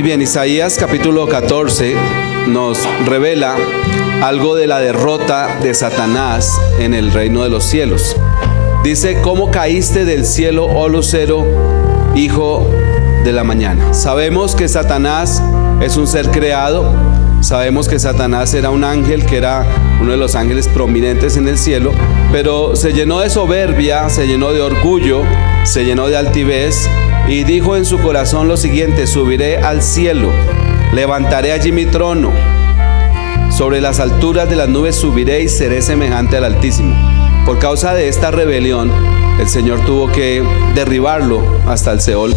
Muy bien, Isaías capítulo 14 nos revela algo de la derrota de Satanás en el reino de los cielos. Dice: ¿cómo caíste del cielo, oh lucero, hijo de la mañana? Sabemos que Satanás es un ser creado. Sabemos que Satanás era un ángel, que era uno de los ángeles prominentes en el cielo, pero se llenó de soberbia, se llenó de orgullo, se llenó de altivez y dijo en su corazón lo siguiente: subiré al cielo, levantaré allí mi trono, sobre las alturas de las nubes subiré y seré semejante al Altísimo. Por causa de esta rebelión, el Señor tuvo que derribarlo hasta el Seol.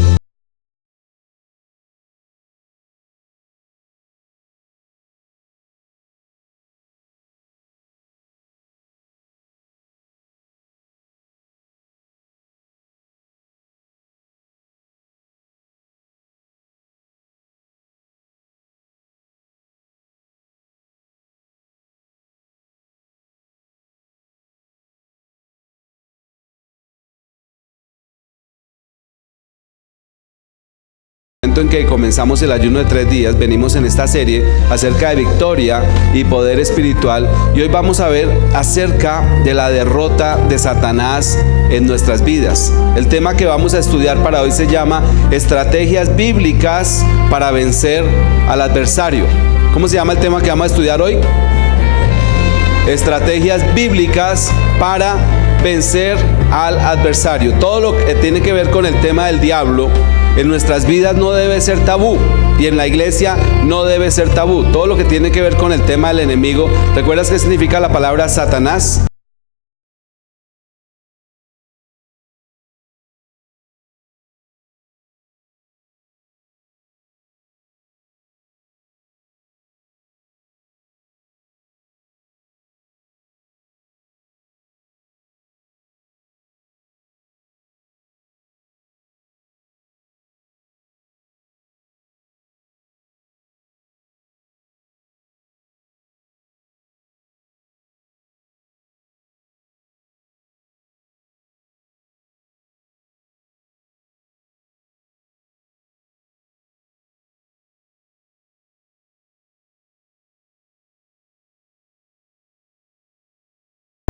En que comenzamos el ayuno de 3 días, venimos en esta serie acerca de victoria y poder espiritual, y hoy vamos a ver acerca de la derrota de Satanás en nuestras vidas. El tema que vamos a estudiar para hoy se llama estrategias bíblicas para vencer al adversario. ¿Cómo se llama el tema que vamos a estudiar hoy? Estrategias bíblicas para vencer al adversario. Todo lo que tiene que ver con el tema del diablo en nuestras vidas no debe ser tabú, y en la iglesia no debe ser tabú. Todo lo que tiene que ver con el tema del enemigo. ¿Recuerdas qué significa la palabra Satanás?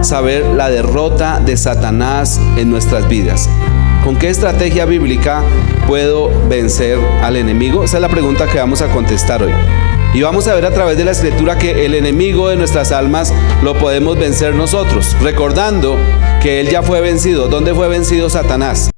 Saber la derrota de Satanás en nuestras vidas. ¿Con qué estrategia bíblica puedo vencer al enemigo? Esa es la pregunta que vamos a contestar hoy. Y vamos a ver a través de la escritura que el enemigo de nuestras almas lo podemos vencer nosotros, recordando que él ya fue vencido. ¿Dónde fue vencido Satanás?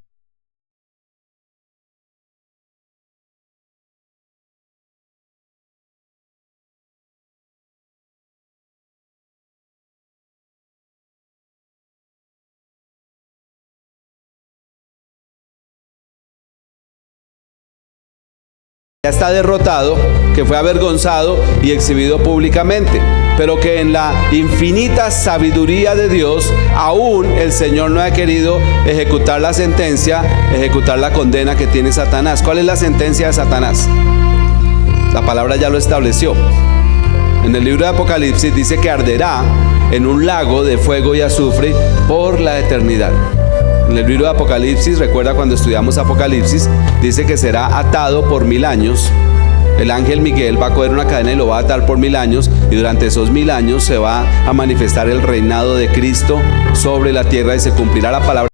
Ya está derrotado, que fue avergonzado y exhibido públicamente, pero que en la infinita sabiduría de Dios aún el Señor no ha querido ejecutar la sentencia, ejecutar la condena que tiene Satanás. ¿Cuál es la sentencia de Satanás? La palabra ya lo estableció. En el libro de Apocalipsis dice que arderá en un lago de fuego y azufre por la eternidad. En el libro de Apocalipsis, recuerda cuando estudiamos Apocalipsis, dice que será atado por 1000 años. El ángel Miguel va a coger una cadena y lo va a atar por 1000 años, y durante esos 1000 años se va a manifestar el reinado de Cristo sobre la tierra y se cumplirá la palabra.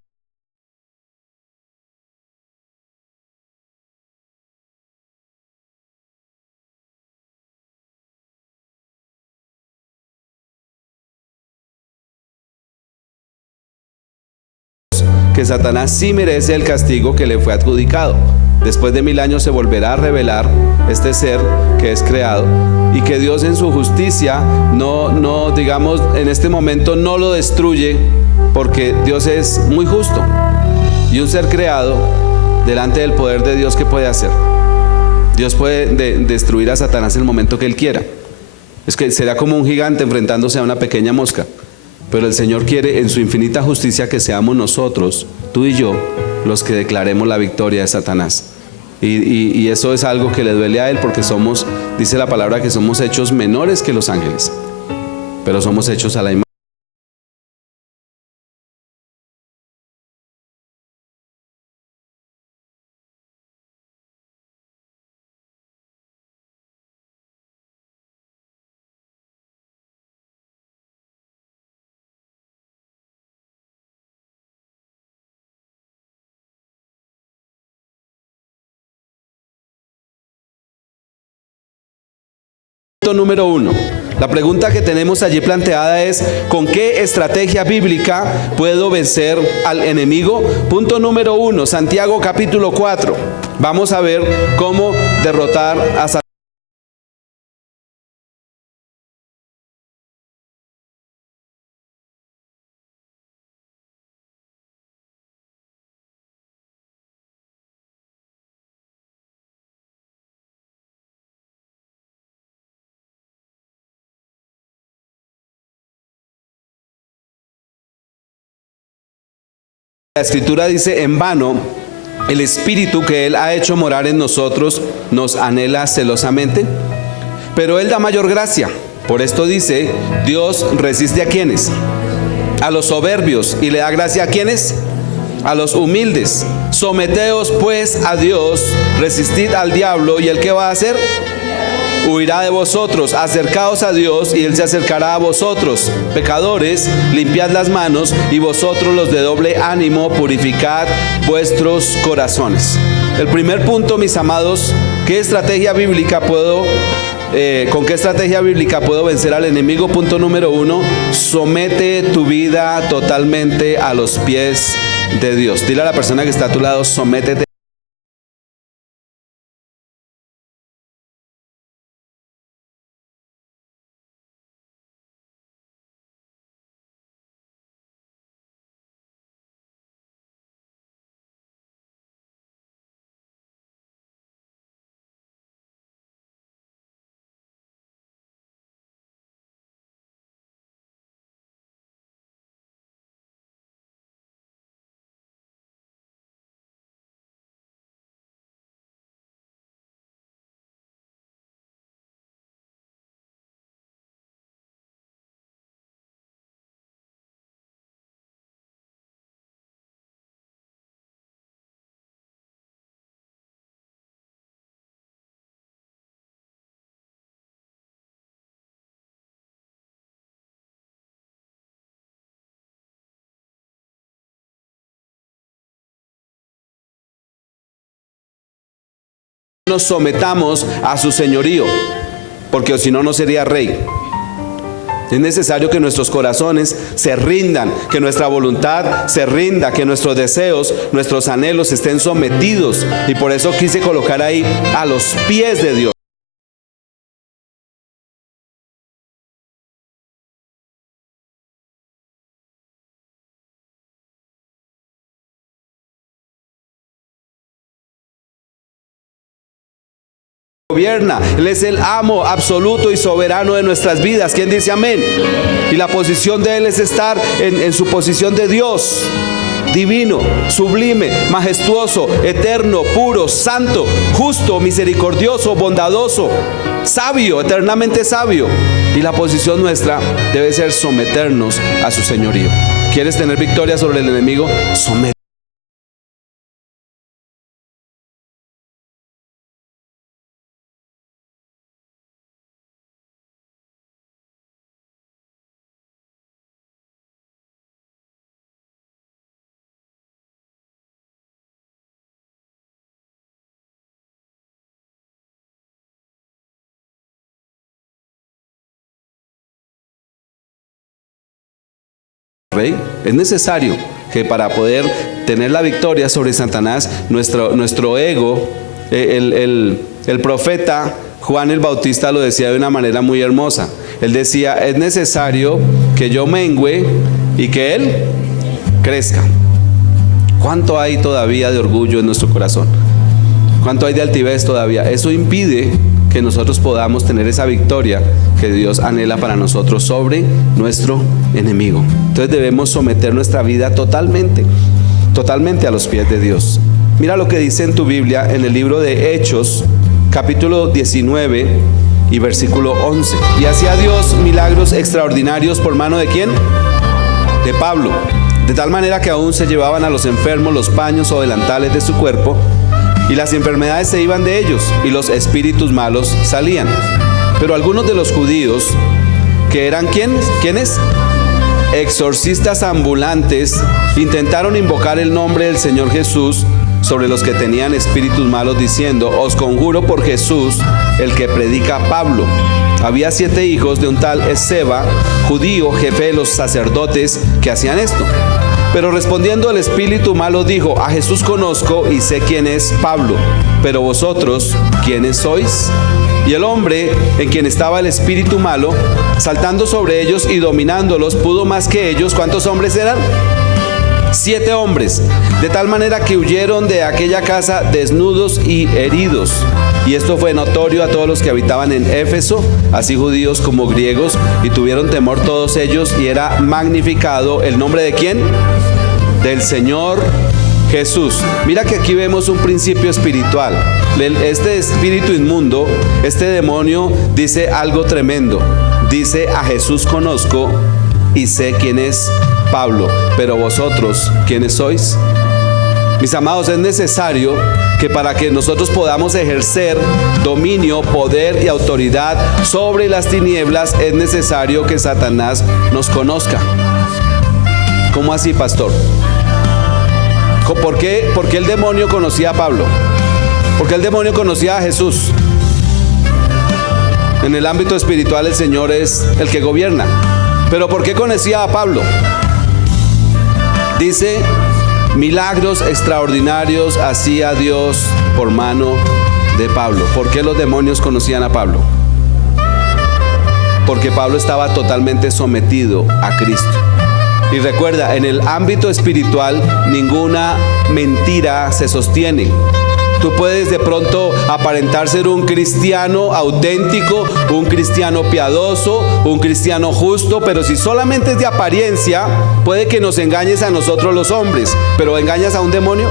Que Satanás sí merece el castigo que le fue adjudicado. Después de 1000 años se volverá a revelar este ser que es creado, y que Dios en su justicia no digamos en este momento no lo destruye, porque Dios es muy justo. Y un ser creado delante del poder de Dios, ¿qué puede hacer? Dios puede destruir a Satanás en el momento que él quiera. Es que será como un gigante enfrentándose a una pequeña mosca. Pero el Señor quiere en su infinita justicia que seamos nosotros, tú y yo, los que declaremos la victoria de Satanás. Y eso es algo que le duele a Él, porque somos, dice la palabra, que somos hechos menores que los ángeles, pero somos hechos a la imagen. Punto número 1. La pregunta que tenemos allí planteada es: ¿con qué estrategia bíblica puedo vencer al enemigo? Punto número 1, Santiago capítulo 4. Vamos a ver cómo derrotar a Satanás. La Escritura dice: en vano el Espíritu que Él ha hecho morar en nosotros nos anhela celosamente, pero Él da mayor gracia. Por esto dice: Dios resiste a quienes, a los soberbios, y le da gracia a quienes, a los humildes. Someteos pues a Dios, resistid al diablo, y ¿el qué va a hacer? Huirá de vosotros. Acercaos a Dios y Él se acercará a vosotros. Pecadores, limpiad las manos, y vosotros los de doble ánimo, purificad vuestros corazones. El primer punto, mis amados, ¿qué estrategia bíblica puedo ¿con qué estrategia bíblica puedo vencer al enemigo? Punto número 1, somete tu vida totalmente a los pies de Dios. Dile a la persona que está a tu lado: sométete. Nos sometamos a su señorío, porque si no, no sería rey. Es necesario que nuestros corazones se rindan, que nuestra voluntad se rinda, que nuestros deseos, nuestros anhelos estén sometidos. Y por eso quise colocar ahí: a los pies de Dios. Gobierna, Él es el amo absoluto y soberano de nuestras vidas. ¿Quién dice amén? Y la posición de Él es estar en su posición de Dios, divino, sublime, majestuoso, eterno, puro, santo, justo, misericordioso, bondadoso, sabio, eternamente sabio. Y la posición nuestra debe ser someternos a su señorío. ¿Quieres tener victoria sobre el enemigo? Somete. Rey, es necesario que para poder tener la victoria sobre Satanás, nuestro ego, el profeta Juan el Bautista lo decía de una manera muy hermosa. Él decía: es necesario que yo mengüe y que Él crezca. ¿Cuánto hay todavía de orgullo en nuestro corazón? ¿Cuánto hay de altivez todavía? Eso impide que nosotros podamos tener esa victoria que Dios anhela para nosotros sobre nuestro enemigo. Entonces debemos someter nuestra vida totalmente a los pies de Dios. Mira lo que dice en tu Biblia en el libro de Hechos, capítulo 19 y versículo 11. Y hacía Dios milagros extraordinarios por mano ¿de quién? De Pablo, de tal manera que aún se llevaban a los enfermos los paños o delantales de su cuerpo, y las enfermedades se iban de ellos, y los espíritus malos salían. Pero algunos de los judíos, que eran ¿quiénes? Exorcistas ambulantes, intentaron invocar el nombre del Señor Jesús sobre los que tenían espíritus malos, diciendo: os conjuro por Jesús, el que predica Pablo. Había 7 hijos de un tal Esceva, judío, jefe de los sacerdotes, que hacían esto. Pero respondiendo el espíritu malo dijo: a Jesús conozco y sé quién es Pablo, pero vosotros, ¿quiénes sois? Y el hombre en quien estaba el espíritu malo, saltando sobre ellos y dominándolos, pudo más que ellos. ¿Cuántos hombres eran? 7 hombres, de tal manera que huyeron de aquella casa desnudos y heridos. Y esto fue notorio a todos los que habitaban en Éfeso, así judíos como griegos, y tuvieron temor todos ellos, y era magnificado el nombre de ¿quién? Del Señor Jesús. Mira que aquí vemos un principio espiritual. Este espíritu inmundo, este demonio, dice algo tremendo. Dice: a Jesús conozco y sé quién es Pablo, pero vosotros, ¿quiénes sois? Mis amados, es necesario que para que nosotros podamos ejercer dominio, poder y autoridad sobre las tinieblas, es necesario que Satanás nos conozca. ¿Cómo así, pastor? ¿Por qué el demonio conocía a Pablo? ¿Por qué el demonio conocía a Jesús? En el ámbito espiritual el Señor es el que gobierna. ¿Pero por qué conocía a Pablo? Dice: milagros extraordinarios hacía Dios por mano de Pablo. ¿Por qué los demonios conocían a Pablo? Porque Pablo estaba totalmente sometido a Cristo. Y recuerda, en el ámbito espiritual ninguna mentira se sostiene. Tú puedes de pronto aparentar ser un cristiano auténtico, un cristiano piadoso, un cristiano justo, pero si solamente es de apariencia, puede que nos engañes a nosotros los hombres, pero ¿engañas a un demonio?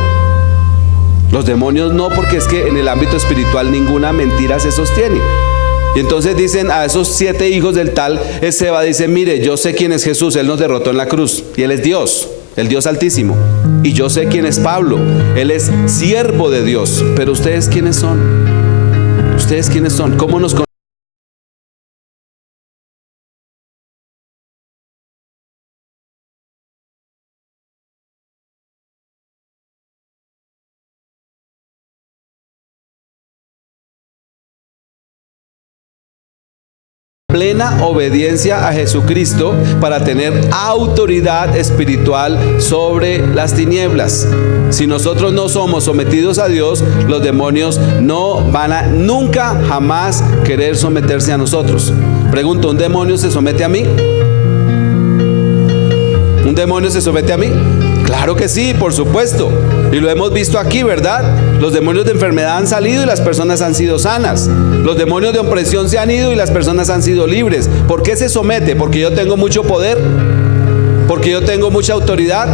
Los demonios no, porque es que en el ámbito espiritual ninguna mentira se sostiene. Y entonces dicen a esos 7 hijos del tal Esceva, dice: mire, yo sé quién es Jesús, Él nos derrotó en la cruz y Él es Dios, el Dios altísimo. Y yo sé quién es Pablo, Él es siervo de Dios. Pero ¿ustedes quiénes son? ¿Ustedes quiénes son? ¿Cómo nos conocen? Plena obediencia a Jesucristo para tener autoridad espiritual sobre las tinieblas. Si nosotros no somos sometidos a Dios, los demonios no van a nunca jamás querer someterse a nosotros. Pregunto, ¿un demonio se somete a mí? ¿Un demonio se somete a mí? Claro que sí, por supuesto. Y lo hemos visto aquí, ¿verdad? Los demonios de enfermedad han salido y las personas han sido sanas. Los demonios de opresión se han ido y las personas han sido libres. ¿Por qué se somete? ¿Porque yo tengo mucho poder? ¿Porque yo tengo mucha autoridad?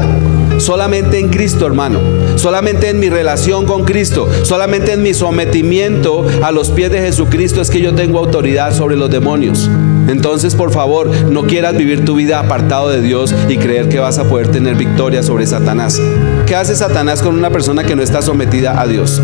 Solamente en Cristo, hermano. Solamente en mi relación con Cristo. Solamente en mi sometimiento a los pies de Jesucristo es que yo tengo autoridad sobre los demonios. Entonces, por favor, no quieras vivir tu vida apartado de Dios y creer que vas a poder tener victoria sobre Satanás. ¿Qué hace Satanás con una persona que no está sometida a Dios?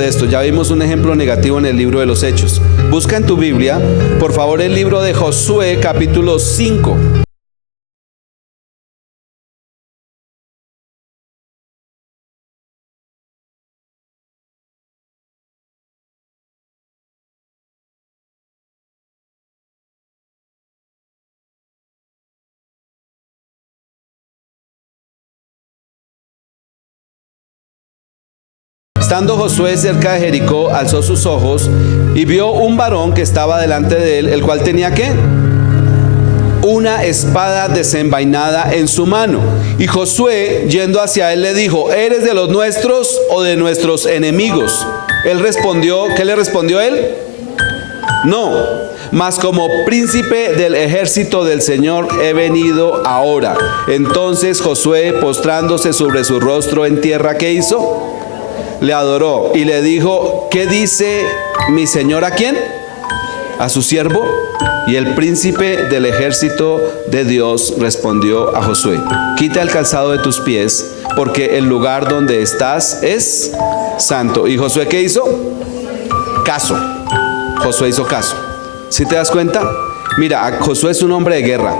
Esto, ya vimos un ejemplo negativo en el libro de los Hechos. Busca en tu Biblia, por favor, el libro de Josué, capítulo 5. Estando Josué cerca de Jericó, alzó sus ojos y vio un varón que estaba delante de él, el cual tenía ¿qué? Una espada desenvainada en su mano. Y Josué, yendo hacia él, le dijo: ¿eres de los nuestros o de nuestros enemigos? Él respondió, ¿qué le respondió él? No, mas como príncipe del ejército del Señor he venido ahora. Entonces Josué, postrándose sobre su rostro en tierra, ¿qué hizo? Le adoró y le dijo: ¿qué dice mi señor a quién? A su siervo. Y el príncipe del ejército de Dios respondió a Josué: quita el calzado de tus pies, porque el lugar donde estás es santo. ¿Y Josué qué hizo? Caso. Josué hizo caso. ¿Sí te das cuenta? Mira, Josué es un hombre de guerra.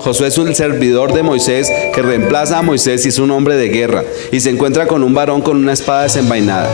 Josué es un servidor de Moisés que reemplaza a Moisés y es un hombre de guerra. Y se encuentra con un varón con una espada desenvainada.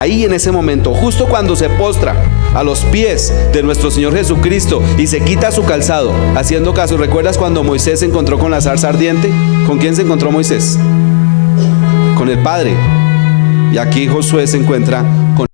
Ahí en ese momento, justo cuando se postra a los pies de nuestro Señor Jesucristo y se quita su calzado, haciendo caso. ¿Recuerdas cuando Moisés se encontró con la zarza ardiente? ¿Con quién se encontró Moisés? Con el Padre. Y aquí Josué se encuentra con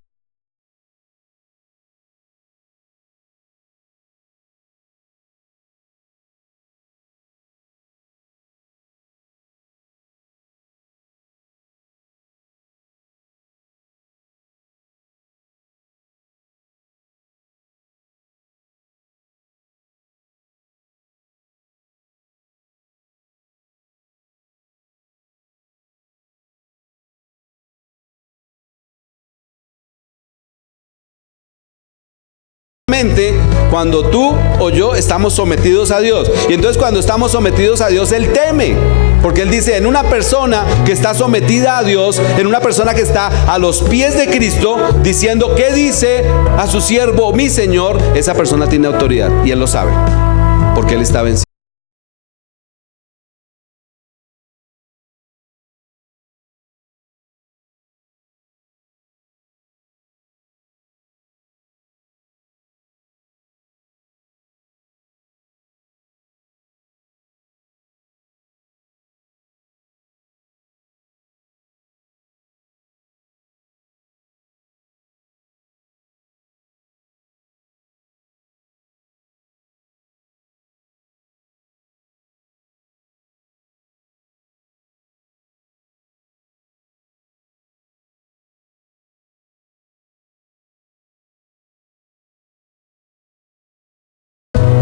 cuando tú o yo estamos sometidos a Dios. Y entonces cuando estamos sometidos a Dios, Él teme. Porque Él dice, en una persona que está sometida a Dios, en una persona que está a los pies de Cristo, diciendo, ¿qué dice a su siervo, mi Señor? Esa persona tiene autoridad y Él lo sabe, porque Él está vencido.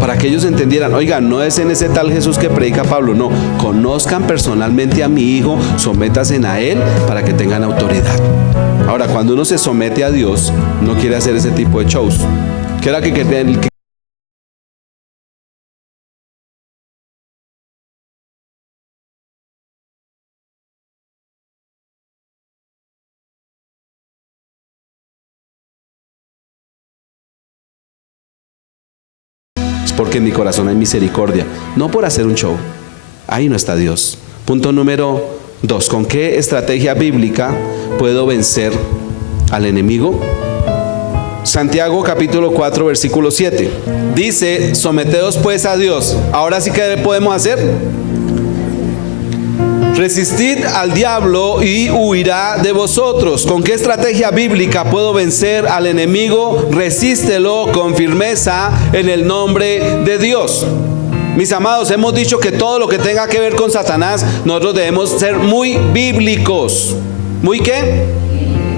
para que ellos entendieran, oiga, no es en ese tal Jesús que predica Pablo, no, conozcan personalmente a mi hijo, sométanse a él para que tengan autoridad. Ahora, cuando uno se somete a Dios, no quiere hacer ese tipo de shows. ¿Qué era que porque en mi corazón hay misericordia, no por hacer un show. Ahí no está Dios. Punto número 2. ¿Con qué estrategia bíblica puedo vencer al enemigo? Santiago capítulo 4 versículo 7 dice: someteos pues a Dios. Ahora sí, que podemos hacer: resistid al diablo y huirá de vosotros. ¿Con qué estrategia bíblica puedo vencer al enemigo? Resístelo con firmeza en el nombre de Dios. Mis amados, hemos dicho que todo lo que tenga que ver con Satanás, nosotros debemos ser muy bíblicos. ¿Muy qué?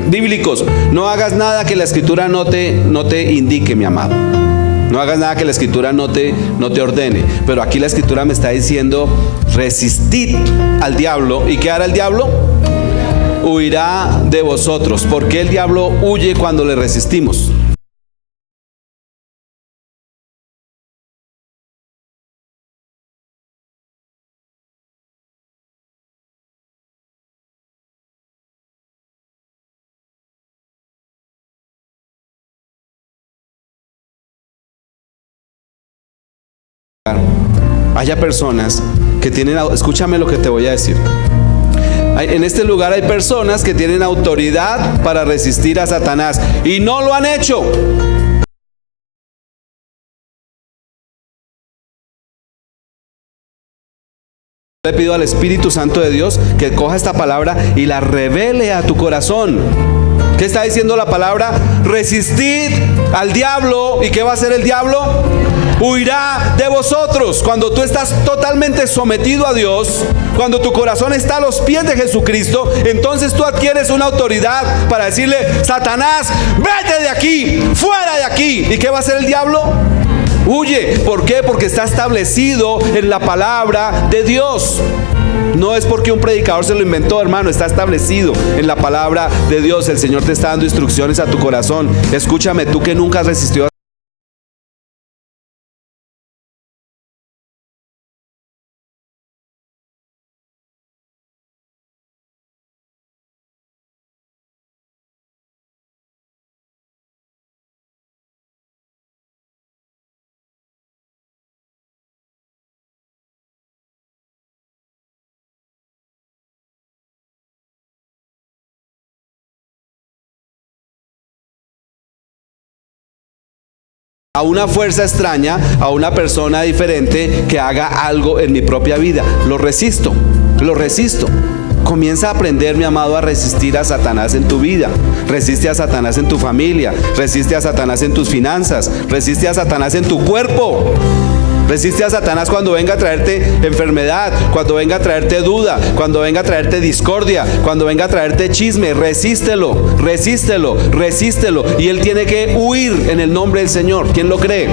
Bíblicos. No hagas nada que la escritura no te indique, mi amado. No hagas nada que la escritura no te ordene. Pero aquí la escritura me está diciendo: resistid al diablo. ¿Y qué hará el diablo? Huirá de vosotros. ¿Por qué el diablo huye cuando le resistimos? Haya personas que tienen, escúchame lo que te voy a decir. En este lugar hay personas que tienen autoridad para resistir a Satanás y no lo han hecho. Le pido al Espíritu Santo de Dios que coja esta palabra y la revele a tu corazón. ¿Qué está diciendo la palabra? Resistid al diablo. ¿Y qué va a hacer el diablo? Huirá de vosotros. Cuando tú estás totalmente sometido a Dios, cuando tu corazón está a los pies de Jesucristo, entonces tú adquieres una autoridad para decirle: Satanás, vete de aquí, fuera de aquí. ¿Y qué va a hacer el diablo? Huye. ¿Por qué? Porque está establecido en la palabra de Dios. No es porque un predicador se lo inventó, hermano, está establecido en la palabra de Dios. El Señor te está dando instrucciones a tu corazón. Escúchame, tú que nunca has resistido a una fuerza extraña, a una persona diferente que haga algo en mi propia vida. Lo resisto. Comienza a aprender, mi amado, a resistir a Satanás en tu vida. Resiste a Satanás en tu familia. Resiste a Satanás en tus finanzas. Resiste a Satanás en tu cuerpo. Resiste a Satanás cuando venga a traerte enfermedad, cuando venga a traerte duda, cuando venga a traerte discordia, cuando venga a traerte chisme. Resístelo. Y él tiene que huir en el nombre del Señor. ¿Quién lo cree?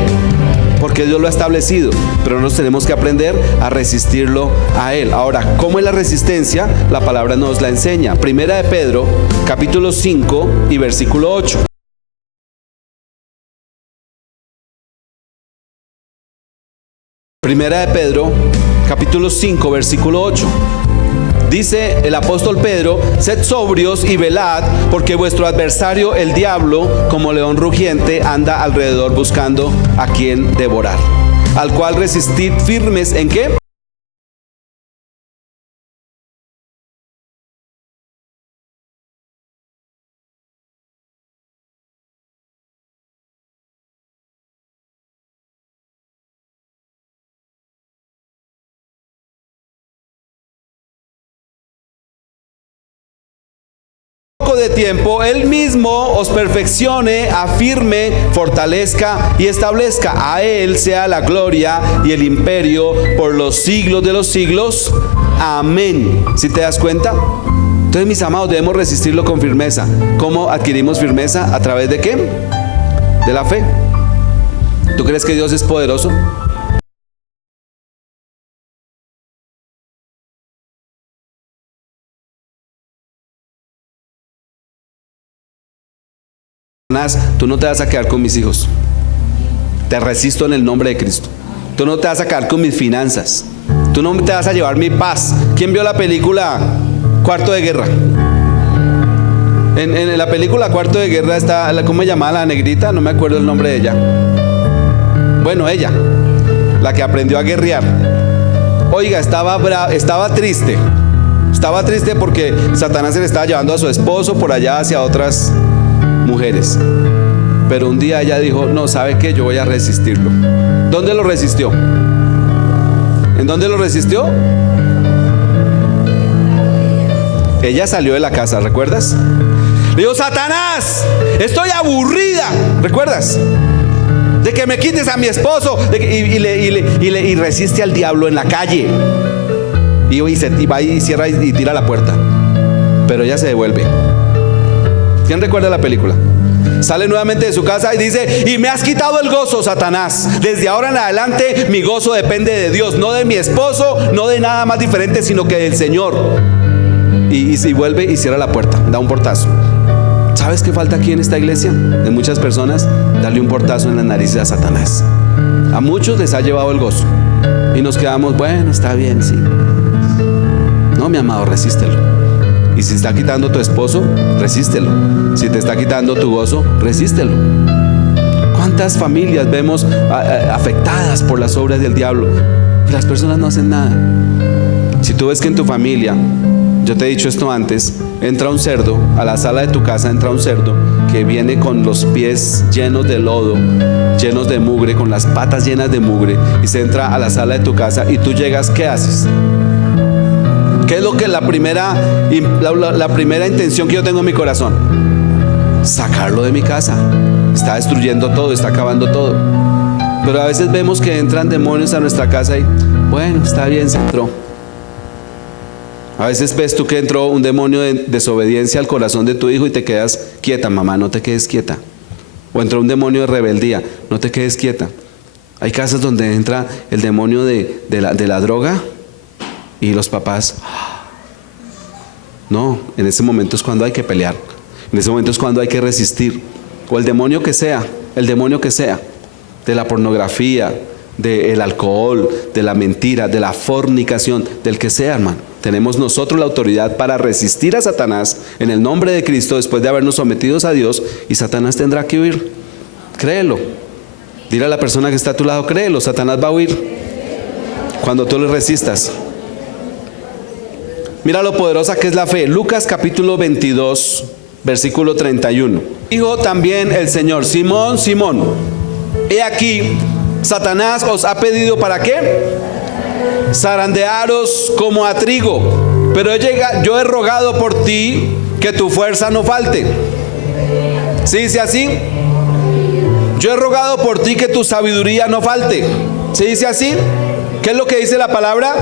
Porque Dios lo ha establecido, pero nosotros tenemos que aprender a resistirlo a él. Ahora, ¿cómo es la resistencia? La palabra nos la enseña. Primera de Pedro, capítulo 5 y versículo 8. Primera de Pedro, capítulo 5, versículo 8. Dice el apóstol Pedro: sed sobrios y velad, porque vuestro adversario el diablo, como león rugiente, anda alrededor buscando a quien devorar, al cual resistid firmes. ¿En qué? De tiempo, él mismo os perfeccione, afirme, fortalezca y establezca. A él sea la gloria y el imperio por los siglos de los siglos. Amén. ¿Sí te das cuenta? Entonces, mis amados, debemos resistirlo con firmeza. ¿Cómo adquirimos firmeza? ¿A través de qué? De la fe. ¿Tú crees que Dios es poderoso? tú no te vas a quedar con mis hijos. Te resisto en el nombre de Cristo. Tú no te vas a quedar con mis finanzas. Tú no te vas a llevar mi paz. ¿Quién vio la película Cuarto de Guerra? En la película Cuarto de Guerra está, ¿cómo se llamaba la negrita? No me acuerdo el nombre de ella. Bueno, ella, la que aprendió a guerrear. Oiga, estaba triste. Estaba triste porque Satanás se le estaba llevando a su esposo por allá hacia otras mujeres. Pero un día ella dijo, no, ¿sabe qué? Yo voy a resistirlo. ¿Dónde lo resistió? ¿En dónde lo resistió? Ella salió de la casa, ¿recuerdas? Le dijo, Satanás, estoy aburrida, ¿recuerdas? De que me quites a mi esposo, y resiste al diablo en la calle. Y va y cierra y tira la puerta. Pero ella se devuelve. ¿Quién recuerda la película? Sale nuevamente de su casa y dice, y me has quitado el gozo, Satanás. Desde ahora en adelante mi gozo depende de Dios, no de mi esposo, no de nada más diferente, sino que del Señor. Y vuelve y cierra la puerta, da un portazo. ¿Sabes qué falta aquí en esta iglesia? En muchas personas, darle un portazo en las narices a Satanás. A muchos les ha llevado el gozo y nos quedamos, bueno, está bien, sí. No, mi amado, resístelo. Y si está quitando tu esposo, resístelo. Si te está quitando tu gozo, resístelo. ¿Cuántas familias vemos afectadas por las obras del diablo? Y las personas no hacen nada. Si tú ves que en tu familia, yo te he dicho esto antes, entra un cerdo, a la sala de tu casa entra un cerdo que viene con los pies llenos de lodo, llenos de mugre, con las patas llenas de mugre, y se entra a la sala de tu casa y tú llegas, ¿qué haces? ¿Qué es lo que la primera intención que yo tengo en mi corazón? Sacarlo de mi casa. Está destruyendo todo, está acabando todo. Pero a veces vemos que entran demonios a nuestra casa y, bueno, está bien, se entró. A veces ves tú que entró un demonio de desobediencia al corazón de tu hijo y te quedas quieta, mamá, no te quedes quieta. O entró un demonio de rebeldía, no te quedes quieta. Hay casas donde entra el demonio de la droga y los papás, no, en ese momento es cuando hay que pelear. En ese momento es cuando hay que resistir. O el demonio que sea, de la pornografía, del alcohol, de la mentira, de la fornicación, del que sea, hermano. Tenemos nosotros la autoridad para resistir a Satanás en el nombre de Cristo después de habernos sometidos a Dios, y Satanás tendrá que huir. Créelo. Dile a la persona que está a tu lado, créelo, Satanás va a huir cuando tú le resistas. Mira lo poderosa que es la fe. Lucas capítulo 22, versículo 31. Dijo también el Señor, Simón, Simón, he aquí, Satanás os ha pedido, ¿para qué? Zarandearos como a trigo, pero yo he rogado por ti que tu fuerza no falte. ¿Sí dice así? Yo he rogado por ti que tu sabiduría no falte. ¿Sí dice así? ¿Qué es lo que dice la palabra?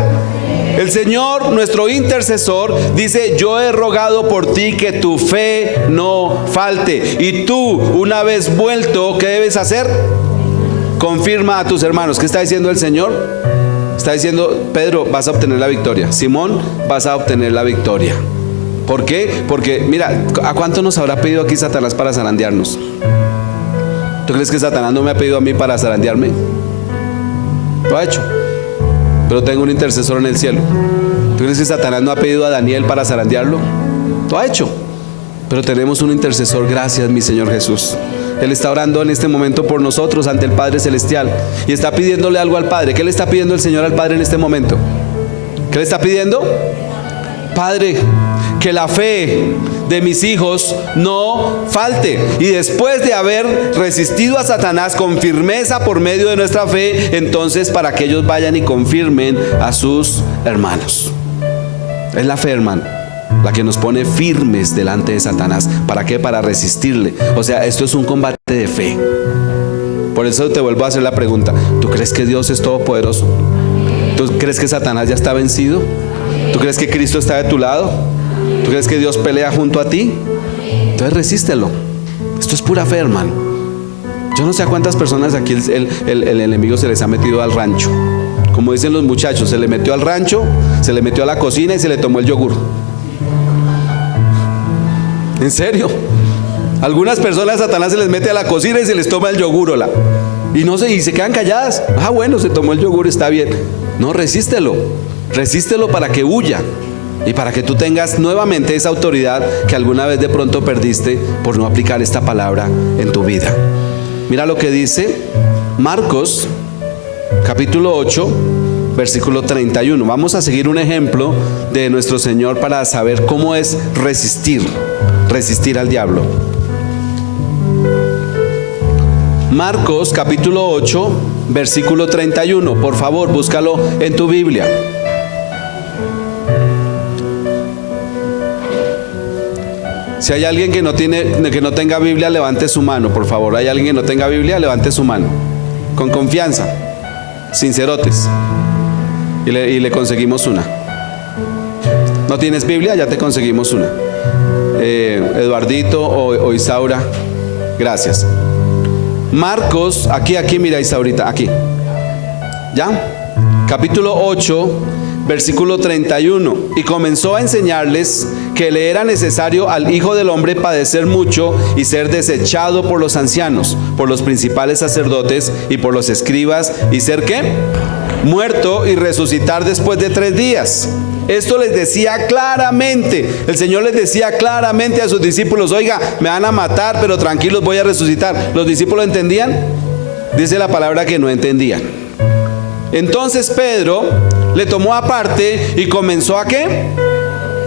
El Señor, nuestro intercesor, dice, yo he rogado por ti que tu fe no falte. Y tú, una vez vuelto, ¿qué debes hacer? Confirma a tus hermanos. ¿Qué está diciendo el Señor? Está diciendo, Pedro, vas a obtener la victoria. Simón, vas a obtener la victoria. ¿Por qué? Porque, mira, ¿a cuánto nos habrá pedido aquí Satanás para zarandearnos? ¿Tú crees que Satanás no me ha pedido a mí para zarandearme? Lo ha hecho. Pero tengo un intercesor en el cielo. ¿Tú crees que Satanás no ha pedido a Daniel para zarandearlo? Lo ha hecho. Pero tenemos un intercesor, gracias mi Señor Jesús. Él está orando en este momento por nosotros ante el Padre Celestial y está pidiéndole algo al Padre. ¿Qué le está pidiendo el Señor al Padre en este momento? ¿Qué le está pidiendo? Padre, que la fe de mis hijos no falte. Y después de haber resistido a Satanás con firmeza por medio de nuestra fe, entonces para que ellos vayan y confirmen a sus hermanos. Es la fe, hermano, la que nos pone firmes delante de Satanás. ¿Para qué? Para resistirle. O sea, esto es un combate de fe. Por eso te vuelvo a hacer la pregunta. ¿Tú crees que Dios es todopoderoso? ¿Tú crees que Satanás ya está vencido? ¿Tú crees que Cristo está de tu lado? ¿Tú crees que Dios pelea junto a ti? Entonces resístelo. Esto es pura fe, hermano. Yo no sé a cuántas personas aquí el enemigo se les ha metido al rancho. Como dicen los muchachos, se le metió al rancho, se le metió a la cocina y se le tomó el yogur. ¿En serio? Algunas personas Satanás se les mete a la cocina y se les toma el yogur, hola. Y se quedan calladas. Ah, bueno, se tomó el yogur, está bien. No, resístelo. Resístelo para que huya. Y para que tú tengas nuevamente esa autoridad que alguna vez de pronto perdiste por no aplicar esta palabra en tu vida. Mira lo que dice Marcos, capítulo 8, versículo 31. Vamos a seguir un ejemplo de nuestro Señor para saber cómo es resistir al diablo. Marcos, capítulo 8, versículo 31. Por favor, búscalo en tu Biblia. Si hay alguien que no tenga Biblia, levante su mano, por favor. ¿Hay alguien que no tenga Biblia? Levante su mano. Con confianza, sincerotes. Y le conseguimos una. ¿No tienes Biblia? Ya te conseguimos una. Eduardito o Isaura, gracias. Marcos, aquí, mira Isaurita, aquí. ¿Ya? Capítulo 8. Versículo 31. Y comenzó a enseñarles que le era necesario al Hijo del Hombre padecer mucho y ser desechado por los ancianos, por los principales sacerdotes y por los escribas, y ser ¿qué? Muerto y resucitar después de 3 días. Esto les decía claramente. El Señor les decía claramente a sus discípulos: oiga, me van a matar, pero tranquilos, voy a resucitar. ¿Los discípulos entendían? Dice la palabra que no entendían. Entonces Pedro le tomó aparte y comenzó ¿a qué?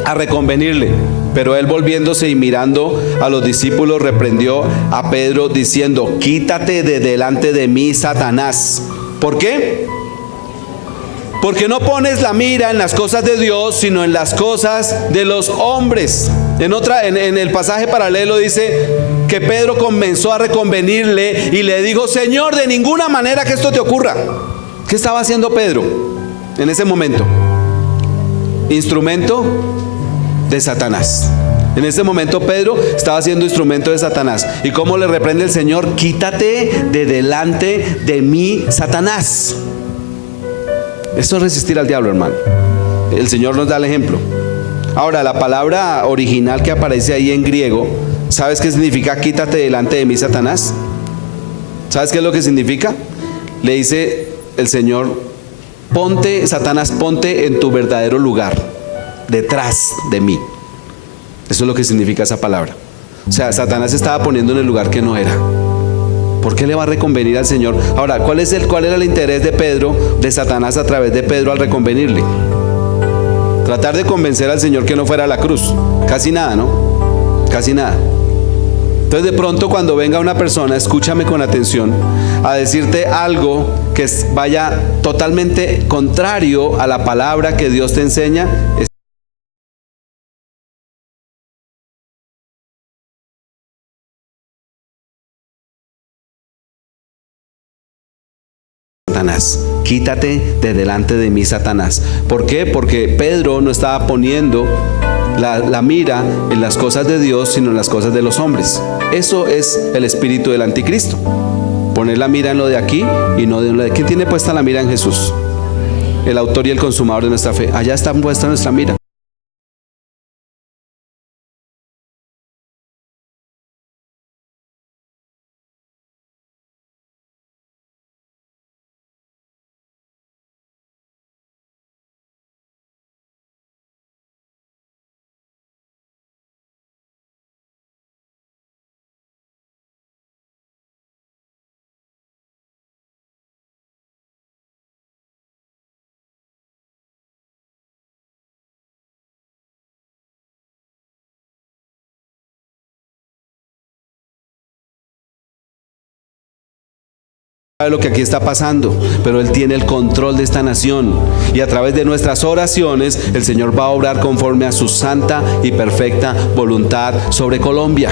A reconvenirle. Pero él, volviéndose y mirando a los discípulos, reprendió a Pedro diciendo: quítate de delante de mí, Satanás. ¿Por qué? Porque no pones la mira en las cosas de Dios, sino en las cosas de los hombres. En el pasaje paralelo dice que Pedro comenzó a reconvenirle y le dijo: Señor, de ninguna manera que esto te ocurra. ¿Qué estaba haciendo Pedro en ese momento? Instrumento de Satanás. En ese momento Pedro estaba siendo instrumento de Satanás. ¿Y cómo le reprende el Señor? Quítate de delante de mí, Satanás. Esto es resistir al diablo, hermano. El Señor nos da el ejemplo. Ahora, la palabra original que aparece ahí en griego, ¿sabes qué significa quítate delante de mí, Satanás? ¿Sabes qué es lo que significa? Le dice el Señor: ponte, Satanás, ponte en tu verdadero lugar, detrás de mí. Eso es lo que significa esa palabra. O sea, Satanás se estaba poniendo en el lugar que no era. ¿Por qué le va a reconvenir al Señor? Ahora, ¿cuál era el interés de Pedro, de Satanás a través de Pedro al reconvenirle? Tratar de convencer al Señor que no fuera a la cruz. Casi nada, ¿no? Casi nada. Entonces, de pronto, cuando venga una persona, escúchame con atención, a decirte algo que vaya totalmente contrario a la palabra que Dios te enseña, Satanás, quítate de delante de mí, Satanás. ¿Por qué? Porque Pedro no estaba poniendo la mira en las cosas de Dios, sino en las cosas de los hombres. Eso es el espíritu del anticristo. Poner la mira en lo de aquí y no en lo de... ¿Quién tiene puesta la mira en Jesús? El autor y el consumador de nuestra fe. Allá está puesta nuestra mira. Sabe lo que aquí está pasando, pero Él tiene el control de esta nación, y a través de nuestras oraciones el Señor va a obrar conforme a su santa y perfecta voluntad sobre Colombia.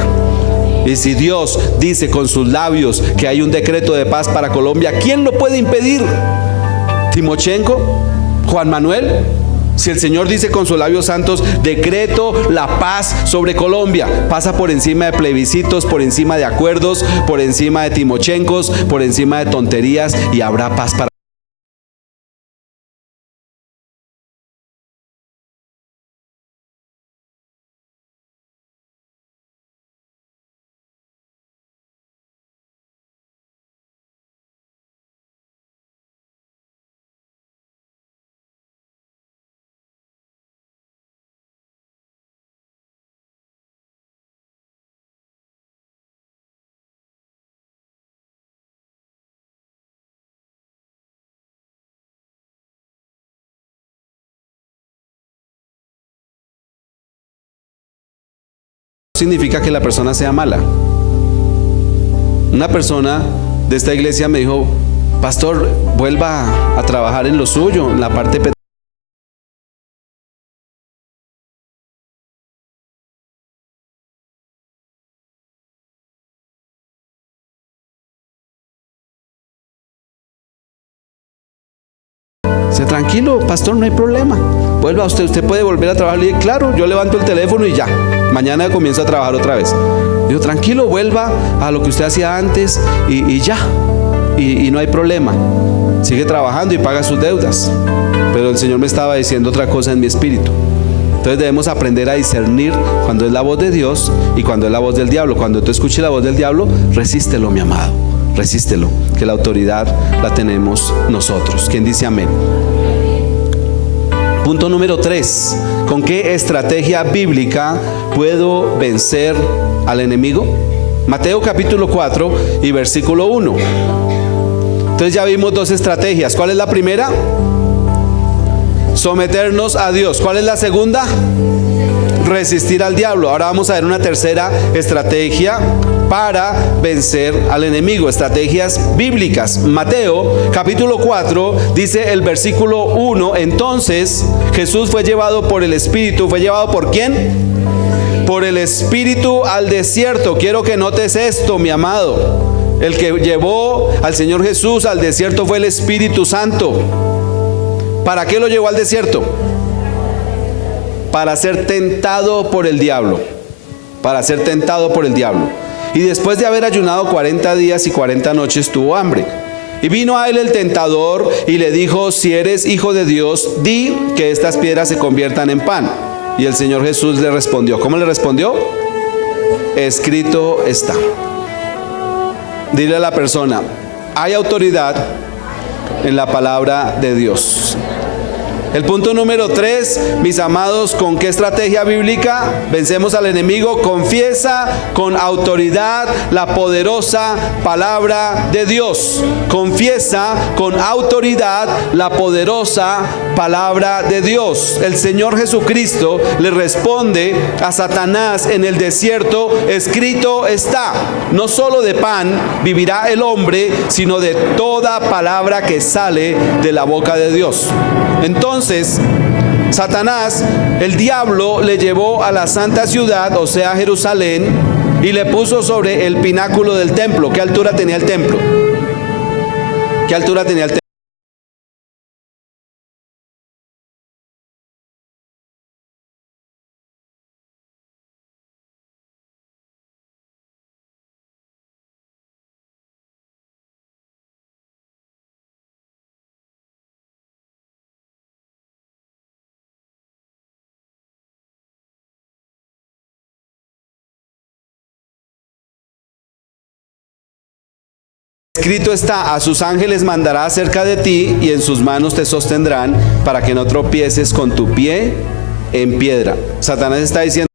Y si Dios dice con sus labios que hay un decreto de paz para Colombia, ¿quién lo puede impedir? ¿Timochenko? ¿Juan Manuel? Si el Señor dice con sus labios santos: decreto la paz sobre Colombia, pasa por encima de plebiscitos, por encima de acuerdos, por encima de Timochencos, por encima de tonterías, y habrá paz para significa que la persona sea mala. Una persona de esta iglesia me dijo: pastor, vuelva a trabajar en lo suyo, en la parte pedagógica. Tranquilo, pastor, no hay problema. Vuelva usted puede volver a trabajar. Le dije: claro, yo levanto el teléfono y ya, mañana comienzo a trabajar otra vez. Digo: tranquilo, vuelva a lo que usted hacía antes y ya, y no hay problema. Sigue trabajando y paga sus deudas. Pero el Señor me estaba diciendo otra cosa en mi espíritu. Entonces debemos aprender a discernir cuando es la voz de Dios y cuando es la voz del diablo. Cuando tú escuches la voz del diablo, resístelo, mi amado, resístelo, que la autoridad la tenemos nosotros. ¿Quién dice amén? Punto número 3. ¿Con qué estrategia bíblica puedo vencer al enemigo? Mateo capítulo 4 y versículo 1. Entonces ya vimos dos estrategias. ¿Cuál es la primera? Someternos a Dios. ¿Cuál es la segunda? Resistir al diablo. Ahora vamos a ver una tercera estrategia para vencer al enemigo, estrategias bíblicas. Mateo capítulo 4 dice el versículo 1: entonces Jesús fue llevado por el Espíritu. ¿Fue llevado por quién? Por el Espíritu al desierto. Quiero que notes esto, mi amado. El que llevó al Señor Jesús al desierto fue el Espíritu Santo. ¿Para qué lo llevó al desierto? Para ser tentado por el diablo. Para ser tentado por el diablo. Y después de haber ayunado 40 días y 40 noches tuvo hambre. Y vino a él el tentador y le dijo: si eres hijo de Dios, di que estas piedras se conviertan en pan. Y el Señor Jesús le respondió. ¿Cómo le respondió? Escrito está. Dile a la persona: hay autoridad en la palabra de Dios. El punto número 3, mis amados, ¿con qué estrategia bíblica vencemos al enemigo? Confiesa con autoridad la poderosa palabra de Dios. Confiesa con autoridad la poderosa palabra de Dios. El Señor Jesucristo le responde a Satanás en el desierto: escrito está, no solo de pan vivirá el hombre, sino de toda palabra que sale de la boca de Dios. Entonces, Satanás, el diablo, le llevó a la santa ciudad, o sea, Jerusalén, y le puso sobre el pináculo del templo. ¿Qué altura tenía el templo? ¿Qué altura tenía el templo? Escrito está: a sus ángeles mandará acerca de ti y en sus manos te sostendrán para que no tropieces con tu pie en piedra. Satanás está diciendo: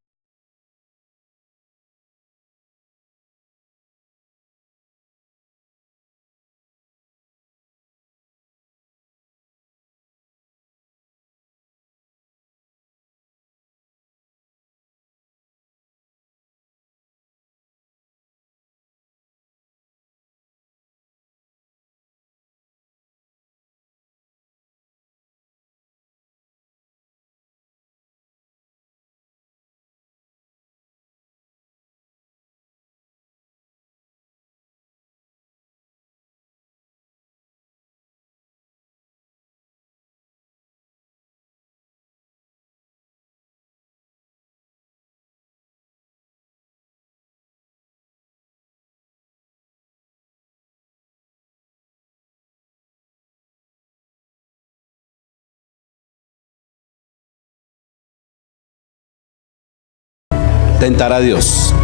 tentar a Dios.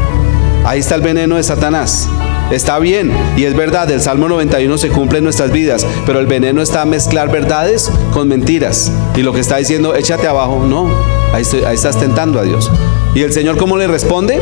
Ahí está el veneno de Satanás. Está bien, y es verdad, el Salmo 91 se cumple en nuestras vidas, pero el veneno está a mezclar verdades con mentiras. Y lo que está diciendo: échate abajo. No, ahí estás tentando a Dios. ¿Y el Señor cómo le responde?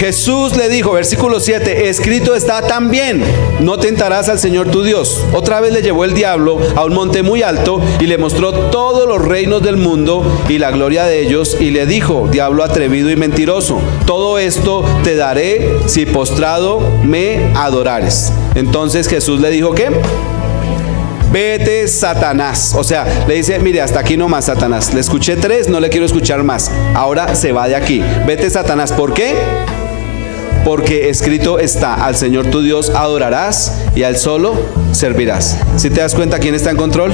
Jesús le dijo, versículo 7, escrito está también, no tentarás al Señor tu Dios. Otra vez le llevó el diablo a un monte muy alto y le mostró todos los reinos del mundo y la gloria de ellos, y le dijo, diablo atrevido y mentiroso, todo esto te daré si postrado me adorares. Entonces Jesús le dijo, ¿qué? Vete, Satanás. O sea, le dice, mire, hasta aquí nomás, Satanás. Le escuché 3, no le quiero escuchar más. Ahora se va de aquí. Vete, Satanás. ¿Por qué? Porque escrito está, al Señor tu Dios adorarás y a Él solo servirás. ¿Sí te das cuenta quién está en control?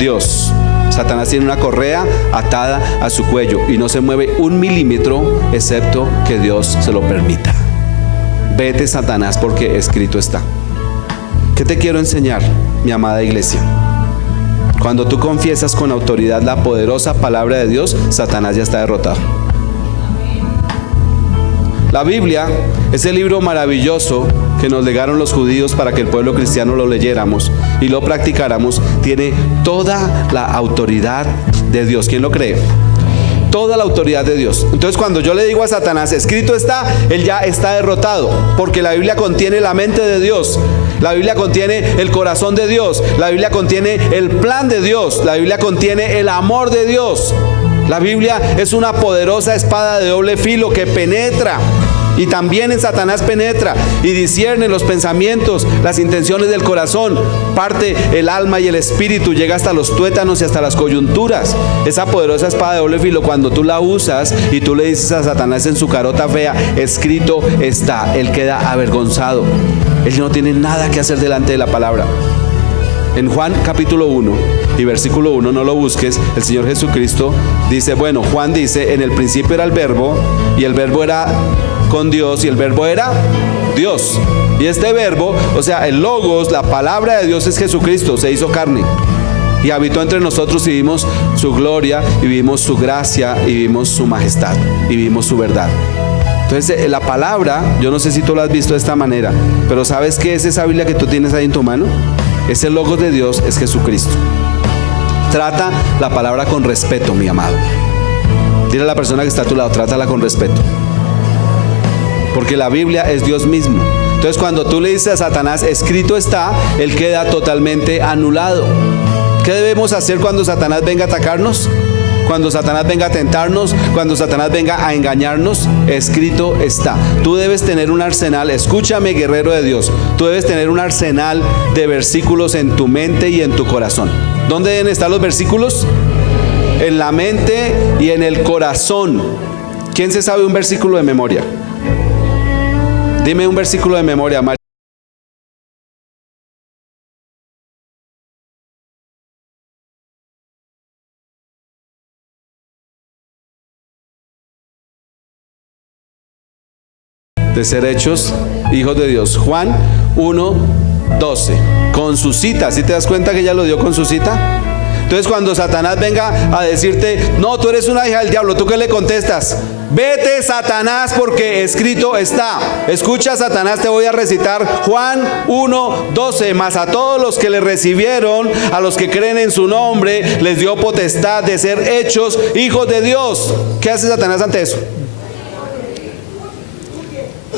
Dios. Satanás tiene una correa atada a su cuello y no se mueve un milímetro excepto que Dios se lo permita. Vete, Satanás, porque escrito está. ¿Qué te quiero enseñar, mi amada iglesia? Cuando tú confiesas con autoridad la poderosa palabra de Dios, Satanás ya está derrotado. La Biblia, ese libro maravilloso que nos legaron los judíos para que el pueblo cristiano lo leyéramos y lo practicáramos, tiene toda la autoridad de Dios. ¿Quién lo cree? Toda la autoridad de Dios. Entonces, cuando yo le digo a Satanás, escrito está, él ya está derrotado, porque la Biblia contiene la mente de Dios, la Biblia contiene el corazón de Dios, la Biblia contiene el plan de Dios, la Biblia contiene el amor de Dios. La Biblia es una poderosa espada de doble filo que penetra, y también en Satanás penetra y discierne los pensamientos, las intenciones del corazón, parte el alma y el espíritu, llega hasta los tuétanos y hasta las coyunturas. Esa poderosa espada de doble filo, cuando tú la usas y tú le dices a Satanás en su carota fea, escrito está, él queda avergonzado. Él no tiene nada que hacer delante de la palabra. En Juan capítulo 1 y versículo 1, no lo busques, el Señor Jesucristo dice, bueno, Juan dice, en el principio era el verbo y el verbo era con Dios y el verbo era Dios. Y este verbo, o sea, el logos, la palabra de Dios es Jesucristo, se hizo carne y habitó entre nosotros y vimos su gloria y vimos su gracia y vimos su majestad y vimos su verdad. Entonces la palabra, yo no sé si tú la has visto de esta manera, pero ¿sabes qué es esa Biblia que tú tienes ahí en tu mano? Ese logos de Dios es Jesucristo. Trata la palabra con respeto, mi amado. Dile a la persona que está a tu lado, trátala con respeto, porque la Biblia es Dios mismo. Entonces, cuando tú le dices a Satanás, escrito está, él queda totalmente anulado. ¿Qué debemos hacer cuando Satanás venga a atacarnos? Cuando Satanás venga a tentarnos, cuando Satanás venga a engañarnos, escrito está. Tú debes tener un arsenal, escúchame, guerrero de Dios, tú debes tener un arsenal de versículos en tu mente y en tu corazón. ¿Dónde deben estar los versículos? En la mente y en el corazón. ¿Quién se sabe un versículo de memoria? Dime un versículo de memoria, María. De ser hechos hijos de Dios. Juan 1:12. Con su cita. ¿Sí te das cuenta que ella lo dio con su cita? Entonces, cuando Satanás venga a decirte, no, tú eres una hija del diablo, ¿tú qué le contestas? Vete, Satanás, porque escrito está. Escucha, Satanás, te voy a recitar Juan 1:12. Mas a todos los que le recibieron, a los que creen en su nombre, les dio potestad de ser hechos hijos de Dios. ¿Qué hace Satanás ante eso?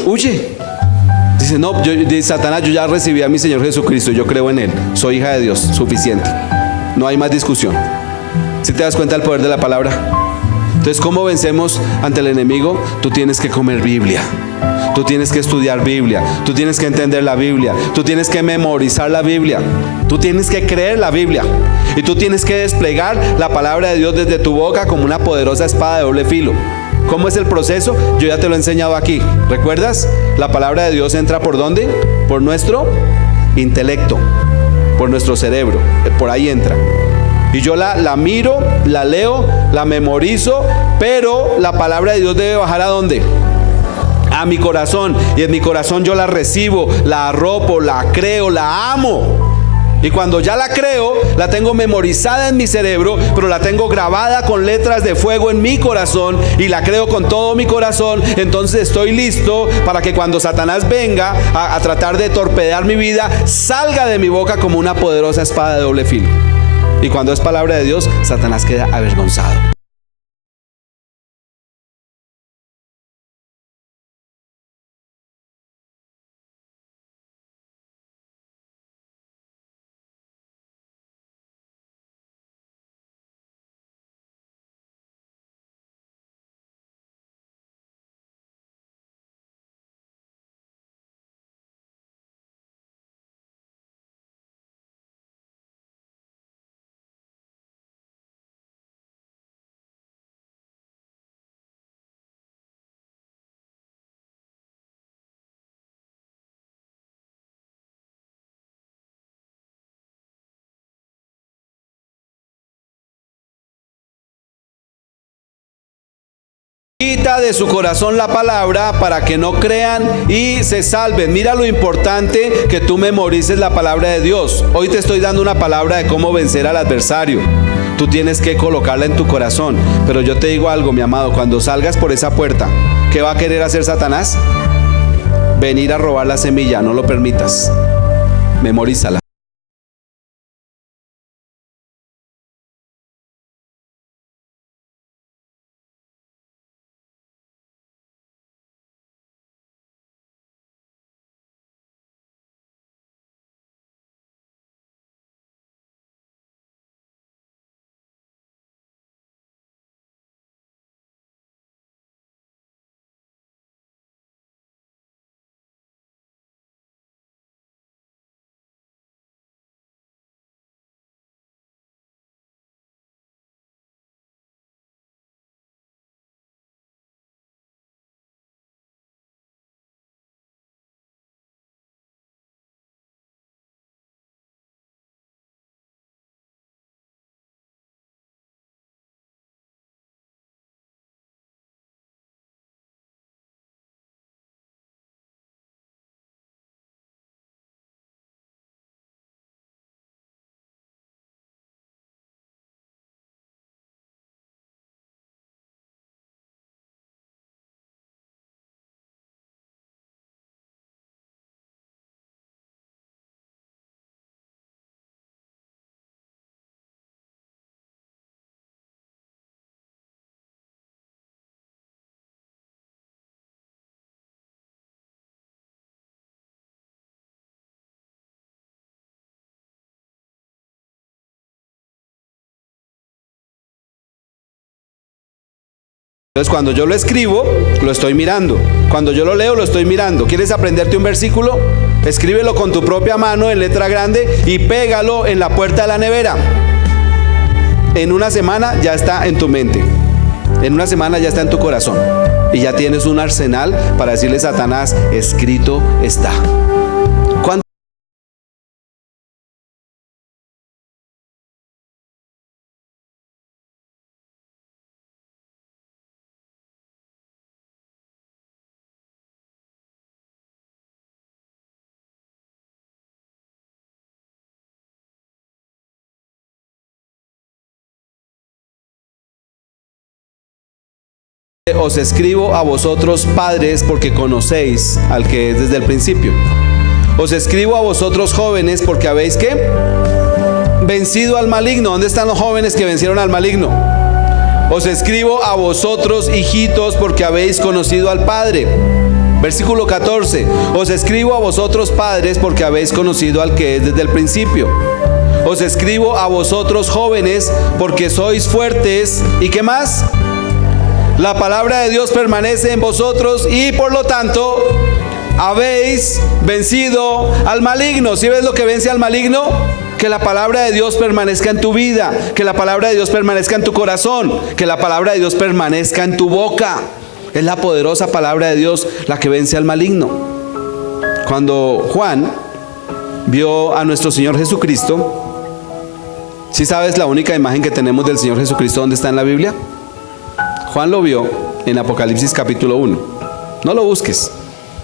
Huye. Dice, no, Satanás, yo ya recibí a mi Señor Jesucristo, yo creo en Él, soy hija de Dios, suficiente. No hay más discusión. ¿Sí te das cuenta del poder de la palabra? Entonces, ¿cómo vencemos ante el enemigo? Tú tienes que comer Biblia, tú tienes que estudiar Biblia, tú tienes que entender la Biblia, tú tienes que memorizar la Biblia, tú tienes que creer la Biblia y tú tienes que desplegar la palabra de Dios desde tu boca como una poderosa espada de doble filo. ¿Cómo es el proceso? Yo ya te lo he enseñado aquí. ¿Recuerdas? La palabra de Dios entra ¿por dónde? Por nuestro intelecto, por nuestro cerebro, por ahí entra. Y yo la miro, la leo, la memorizo, pero la palabra de Dios debe bajar ¿a dónde? A mi corazón. Y en mi corazón yo la recibo, la arropo, la creo, la amo. Y cuando ya la creo, la tengo memorizada en mi cerebro, pero la tengo grabada con letras de fuego en mi corazón y la creo con todo mi corazón. Entonces estoy listo para que cuando Satanás venga a tratar de torpedear mi vida, salga de mi boca como una poderosa espada de doble filo. Y cuando es palabra de Dios, Satanás queda avergonzado. Quita de su corazón la palabra para que no crean y se salven. Mira lo importante que tú memorices la palabra de Dios. Hoy te estoy dando una palabra de cómo vencer al adversario. Tú tienes que colocarla en tu corazón. Pero yo te digo algo, mi amado, cuando salgas por esa puerta, ¿qué va a querer hacer Satanás? Venir a robar la semilla, no lo permitas. Memorízala. Entonces cuando yo lo escribo, lo estoy mirando. Cuando yo lo leo, lo estoy mirando. ¿Quieres aprenderte un versículo? Escríbelo con tu propia mano en letra grande y pégalo en la puerta de la nevera. En una semana ya está en tu mente. En una semana ya está en tu corazón. Y ya tienes un arsenal para decirle a Satanás, escrito está. Os escribo a vosotros padres porque conocéis al que es desde el principio. Os escribo a vosotros jóvenes porque habéis ¿qué? Vencido al maligno. ¿Dónde están los jóvenes que vencieron al maligno? Os escribo a vosotros hijitos porque habéis conocido al Padre. Versículo 14. Os escribo a vosotros padres porque habéis conocido al que es desde el principio. Os escribo a vosotros jóvenes porque sois fuertes. ¿Y qué más? La palabra de Dios permanece en vosotros y por lo tanto habéis vencido al maligno. ¿Sí ves lo que vence al maligno? Que la palabra de Dios permanezca en tu vida, que la palabra de Dios permanezca en tu corazón, que la palabra de Dios permanezca en tu boca. Es la poderosa palabra de Dios la que vence al maligno. Cuando Juan vio a nuestro Señor Jesucristo, ¿sí sabes la única imagen que tenemos del Señor Jesucristo dónde está en la Biblia? Juan lo vio en Apocalipsis capítulo 1. No lo busques.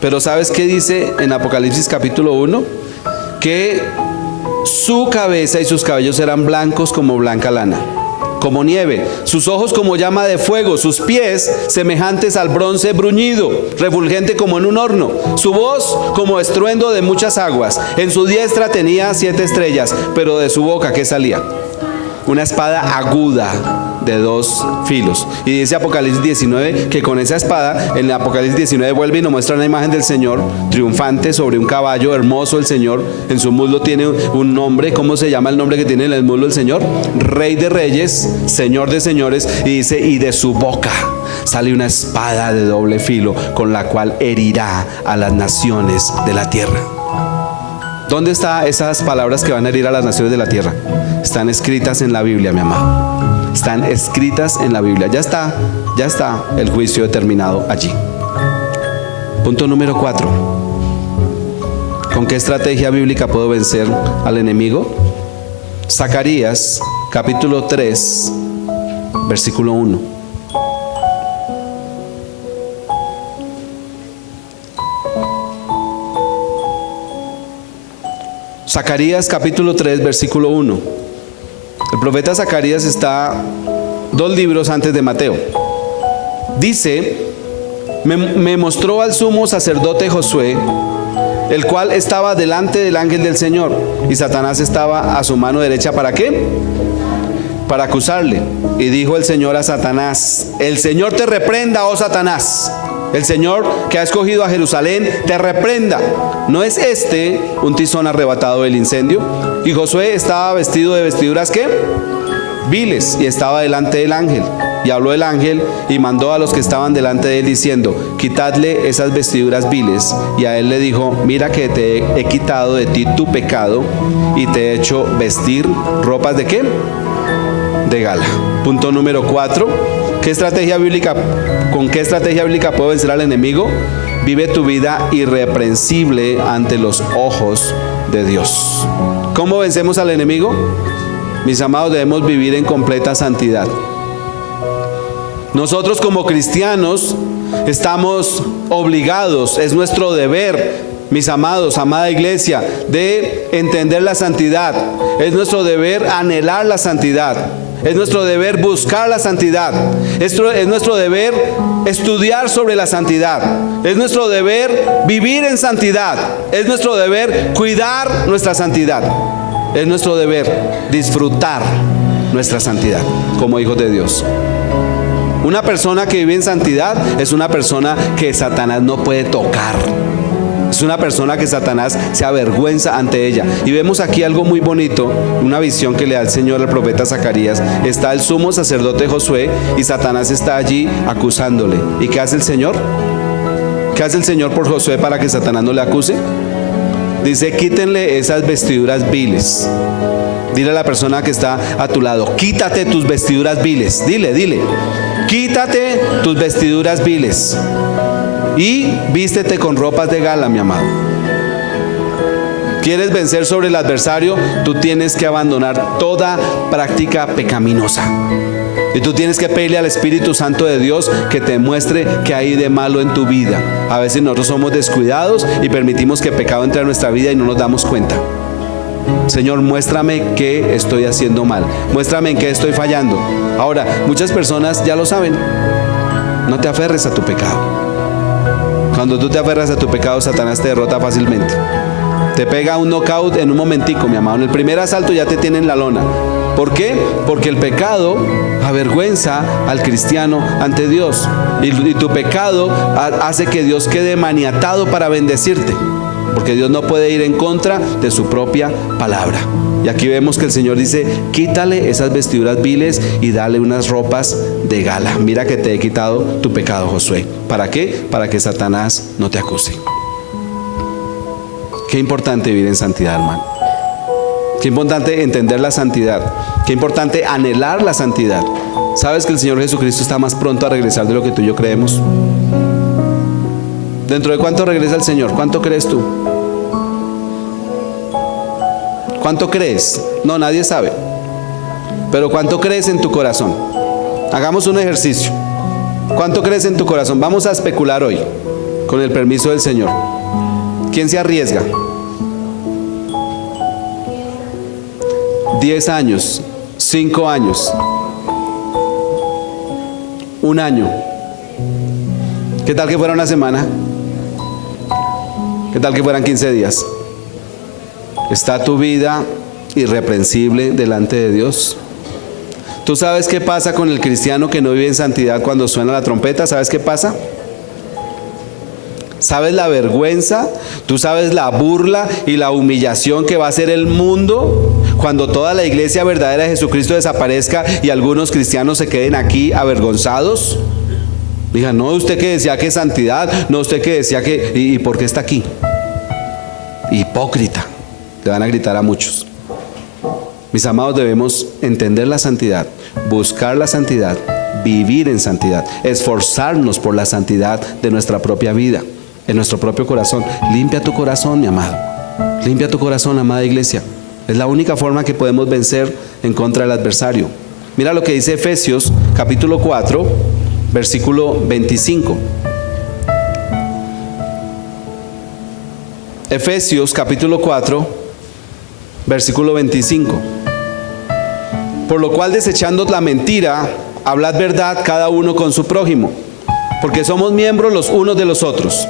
Pero ¿sabes qué dice en Apocalipsis capítulo 1? Que su cabeza y sus cabellos eran blancos como blanca lana, como nieve, sus ojos como llama de fuego, sus pies semejantes al bronce bruñido, refulgente como en un horno, su voz como estruendo de muchas aguas. En su diestra tenía 7 estrellas, pero de su boca ¿qué salía? Una espada aguda de 2 filos. Y dice Apocalipsis 19 que con esa espada, en Apocalipsis 19 vuelve y nos muestra una imagen del Señor triunfante sobre un caballo, hermoso el Señor. En su muslo tiene un nombre. ¿Cómo se llama el nombre que tiene en el muslo el Señor? Rey de reyes, Señor de señores. Y dice, y de su boca sale una espada de doble filo con la cual herirá a las naciones de la tierra. ¿Dónde están esas palabras que van a herir a las naciones de la tierra? Están escritas en la Biblia, mi amado. Están escritas en la Biblia. Ya está el juicio determinado allí. Punto número 4. ¿Con qué estrategia bíblica puedo vencer al enemigo? Zacarías capítulo 3, versículo 1. Zacarías capítulo 3, versículo 1. El profeta Zacarías está 2 libros antes de Mateo. Dice: me mostró al sumo sacerdote Josué, el cual estaba delante del ángel del Señor, y Satanás estaba a su mano derecha. ¿Para qué? Para acusarle. Y dijo el Señor a Satanás: el Señor te reprenda, oh Satanás. El Señor que ha escogido a Jerusalén te reprenda. ¿No es este un tizón arrebatado del incendio? Y Josué estaba vestido de vestiduras ¿qué? Viles, y estaba delante del ángel. Y habló el ángel y mandó a los que estaban delante de él diciendo: quitadle esas vestiduras viles. Y a él le dijo: mira que te he quitado de ti tu pecado y te he hecho vestir ropas ¿de qué? De gala. Punto número 4. ¿Con qué estrategia bíblica puedo vencer al enemigo? Vive tu vida irreprensible ante los ojos de Dios. ¿Cómo vencemos al enemigo? Mis amados, debemos vivir en completa santidad. Nosotros como cristianos estamos obligados, es nuestro deber, mis amados, amada iglesia, de entender la santidad. Es nuestro deber anhelar la santidad. Es nuestro deber buscar la santidad. Es nuestro deber estudiar sobre la santidad. Es nuestro deber vivir en santidad. Es nuestro deber cuidar nuestra santidad. Es nuestro deber disfrutar nuestra santidad como hijos de Dios. Una persona que vive en santidad es una persona que Satanás no puede tocar. Es una persona que Satanás se avergüenza ante ella. Y vemos aquí algo muy bonito, una visión que le da el Señor al profeta Zacarías. Está el sumo sacerdote Josué y Satanás está allí acusándole. ¿Y qué hace el Señor? ¿Qué hace el Señor por Josué para que Satanás no le acuse? Dice: quítenle esas vestiduras viles. Dile a la persona que está a tu lado: quítate tus vestiduras viles. Dile, quítate tus vestiduras viles y vístete con ropas de gala, mi amado. ¿Quieres vencer sobre el adversario? Tú tienes que abandonar toda práctica pecaminosa. Y tú tienes que pedirle al Espíritu Santo de Dios que te muestre qué hay de malo en tu vida. A veces nosotros somos descuidados y permitimos que el pecado entre a nuestra vida y no nos damos cuenta. Señor, muéstrame qué estoy haciendo mal. Muéstrame en qué estoy fallando. Ahora, muchas personas ya lo saben. No te aferres a tu pecado. Cuando tú te aferras a tu pecado, Satanás te derrota fácilmente. Te pega un knockout en un momentico, mi amado. En el primer asalto ya te tienen la lona. ¿Por qué? Porque el pecado avergüenza al cristiano ante Dios. Y tu pecado hace que Dios quede maniatado para bendecirte. Porque Dios no puede ir en contra de su propia palabra. Y aquí vemos que el Señor dice: quítale esas vestiduras viles y dale unas ropas de gala. Mira que te he quitado tu pecado, Josué. ¿Para qué? Para que Satanás no te acuse. Qué importante vivir en santidad, hermano. Qué importante entender la santidad. Qué importante anhelar la santidad. ¿Sabes que el Señor Jesucristo está más pronto a regresar de lo que tú y yo creemos? ¿Dentro de cuánto regresa el Señor? ¿Cuánto crees tú? ¿Cuánto crees? No, nadie sabe. Pero ¿cuánto crees en tu corazón? Hagamos un ejercicio. ¿Cuánto crees en tu corazón? Vamos a especular hoy, con el permiso del Señor. ¿Quién se arriesga? 10 años, 5 años, 1 año. ¿Qué tal que fuera una semana? ¿Qué tal que fueran 15 días? ¿Está tu vida irreprensible delante de Dios? ¿Tú sabes qué pasa con el cristiano que no vive en santidad cuando suena la trompeta? ¿Sabes qué pasa? ¿Sabes la vergüenza? ¿Tú sabes la burla y la humillación que va a ser el mundo cuando toda la iglesia verdadera de Jesucristo desaparezca y algunos cristianos se queden aquí avergonzados? Digan: no, usted que decía que santidad, no, usted que decía que... ¿Y por qué está aquí? Hipócrita. Le van a gritar a muchos. Mis amados, debemos entender la santidad, buscar la santidad, vivir en santidad, esforzarnos por la santidad de nuestra propia vida, en nuestro propio corazón. Limpia tu corazón, mi amado. Limpia tu corazón, amada iglesia. Es la única forma que podemos vencer en contra del adversario. Mira lo que dice Efesios capítulo 4, versículo 25. Efesios capítulo 4, versículo 25. Por lo cual, desechando la mentira, hablad verdad cada uno con su prójimo, porque somos miembros los unos de los otros.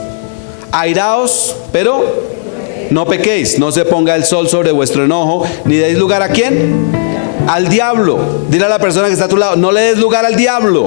Airaos, pero no pequéis, no se ponga el sol sobre vuestro enojo, ni deis lugar ¿a quién? Al diablo. Dile a la persona que está a tu lado, no le des lugar al diablo.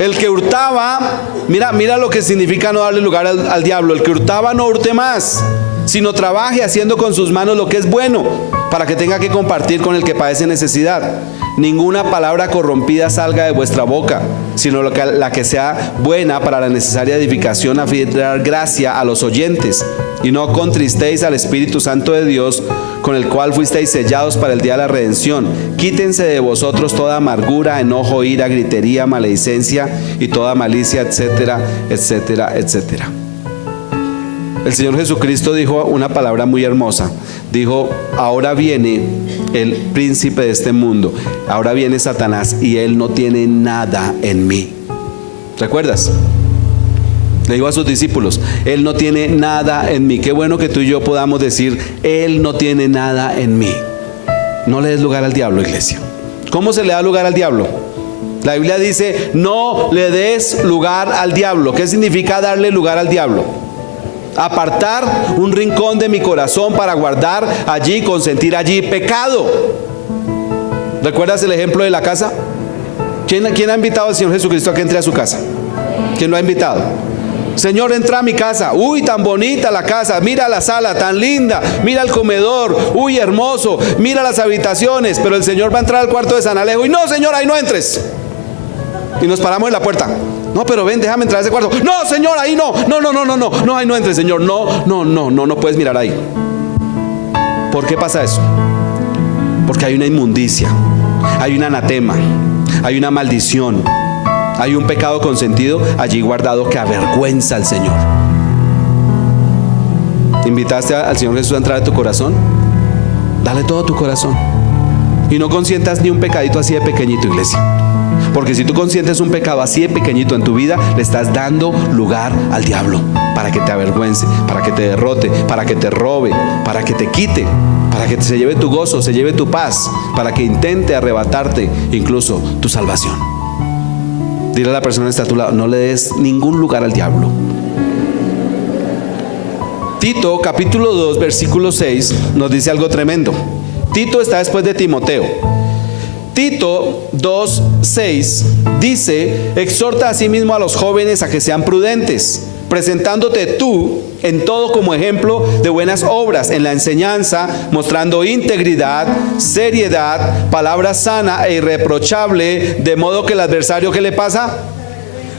El que hurtaba, mira lo que significa no darle lugar al diablo. El que hurtaba no hurte más, sino trabaje haciendo con sus manos lo que es bueno, para que tenga que compartir con el que padece necesidad. Ninguna palabra corrompida salga de vuestra boca, sino la que sea buena para la necesaria edificación, a fin de dar gracia a los oyentes. Y no contristéis al Espíritu Santo de Dios, con el cual fuisteis sellados para el día de la redención. Quítense de vosotros toda amargura, enojo, ira, gritería, maledicencia y toda malicia, etcétera, etcétera, etcétera. El Señor Jesucristo dijo una palabra muy hermosa. Dijo, ahora viene el príncipe de este mundo, ahora viene Satanás y él no tiene nada en mí. ¿Recuerdas? Le dijo a sus discípulos, él no tiene nada en mí. Qué bueno que tú y yo podamos decir, él no tiene nada en mí. No le des lugar al diablo, iglesia. ¿Cómo se le da lugar al diablo? La Biblia dice, no le des lugar al diablo. ¿Qué significa darle lugar al diablo? Apartar un rincón de mi corazón para guardar allí, consentir allí pecado. ¿Recuerdas el ejemplo de la casa? ¿Quién ha invitado al Señor Jesucristo a que entre a su casa? ¿Quién lo ha invitado? Señor, entra a mi casa. Uy, tan bonita la casa. Mira la sala, tan linda. Mira el comedor. Uy, hermoso. Mira las habitaciones. Pero el Señor va a entrar al cuarto de San Alejo y no, Señor, ahí no entres. Y nos paramos en la puerta. No, pero ven, déjame entrar a ese cuarto. No, Señor, ahí no. No, ahí no entres, Señor. No puedes mirar ahí. ¿Por qué pasa eso? Porque hay una inmundicia, hay un anatema, hay una maldición, hay un pecado consentido allí guardado que avergüenza al Señor. ¿Invitaste al Señor Jesús a entrar a tu corazón? Dale todo tu corazón. Y no consientas ni un pecadito así de pequeñito, iglesia. Porque si tú consientes un pecado así de pequeñito en tu vida, le estás dando lugar al diablo para que te avergüence, para que te derrote, para que te robe, para que te quite, para que se lleve tu gozo, se lleve tu paz, para que intente arrebatarte incluso tu salvación. Dile a la persona que está a tu lado, no le des ningún lugar al diablo. Tito capítulo 2 versículo 6 nos dice algo tremendo. Tito está después de Timoteo. Tito 2:6 dice, exhorta asimismo a los jóvenes a que sean prudentes, presentándote tú en todo como ejemplo de buenas obras, en la enseñanza, mostrando integridad, seriedad, palabra sana e irreprochable, de modo que el adversario, ¿qué le pasa?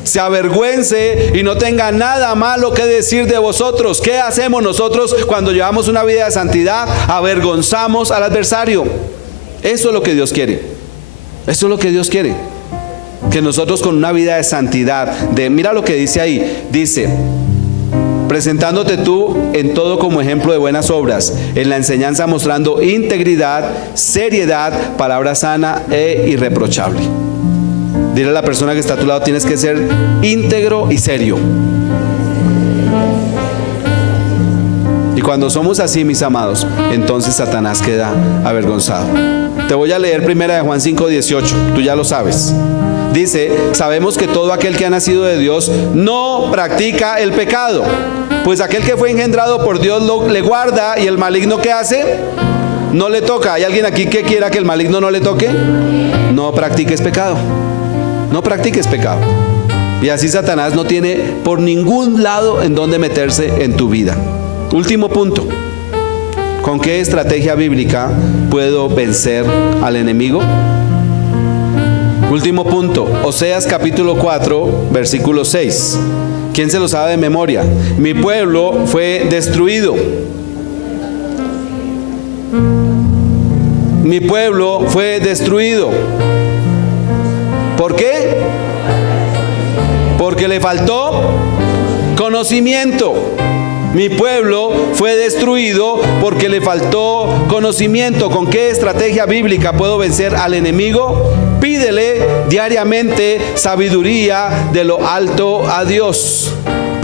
Se avergüence y no tenga nada malo que decir de vosotros. ¿Qué hacemos nosotros cuando llevamos una vida de santidad? Avergonzamos al adversario. Eso es lo que Dios quiere. Eso es lo que Dios quiere. Que nosotros con una vida de santidad, mira lo que dice ahí. Dice, presentándote tú en todo como ejemplo de buenas obras, en la enseñanza mostrando integridad, seriedad, palabra sana e irreprochable. Dile a la persona que está a tu lado, tienes que ser íntegro y serio. Y cuando somos así, mis amados, entonces Satanás queda avergonzado. Te voy a leer 1 Juan 5:18, tú ya lo sabes. Dice, sabemos que todo aquel que ha nacido de Dios no practica el pecado, pues aquel que fue engendrado por Dios le guarda, y el maligno, ¿qué hace? No le toca. ¿Hay alguien aquí que quiera que el maligno no le toque? No practiques pecado. No practiques pecado. Y así Satanás no tiene por ningún lado en donde meterse en tu vida. Último punto. ¿Con qué estrategia bíblica puedo vencer al enemigo? Último punto. Oseas capítulo 4, versículo 6. ¿Quién se lo sabe de memoria? Mi pueblo fue destruido. Mi pueblo fue destruido. ¿Por qué? Porque le faltó conocimiento. Mi pueblo fue destruido porque le faltó conocimiento. ¿Con qué estrategia bíblica puedo vencer al enemigo? Pídele diariamente sabiduría de lo alto a Dios.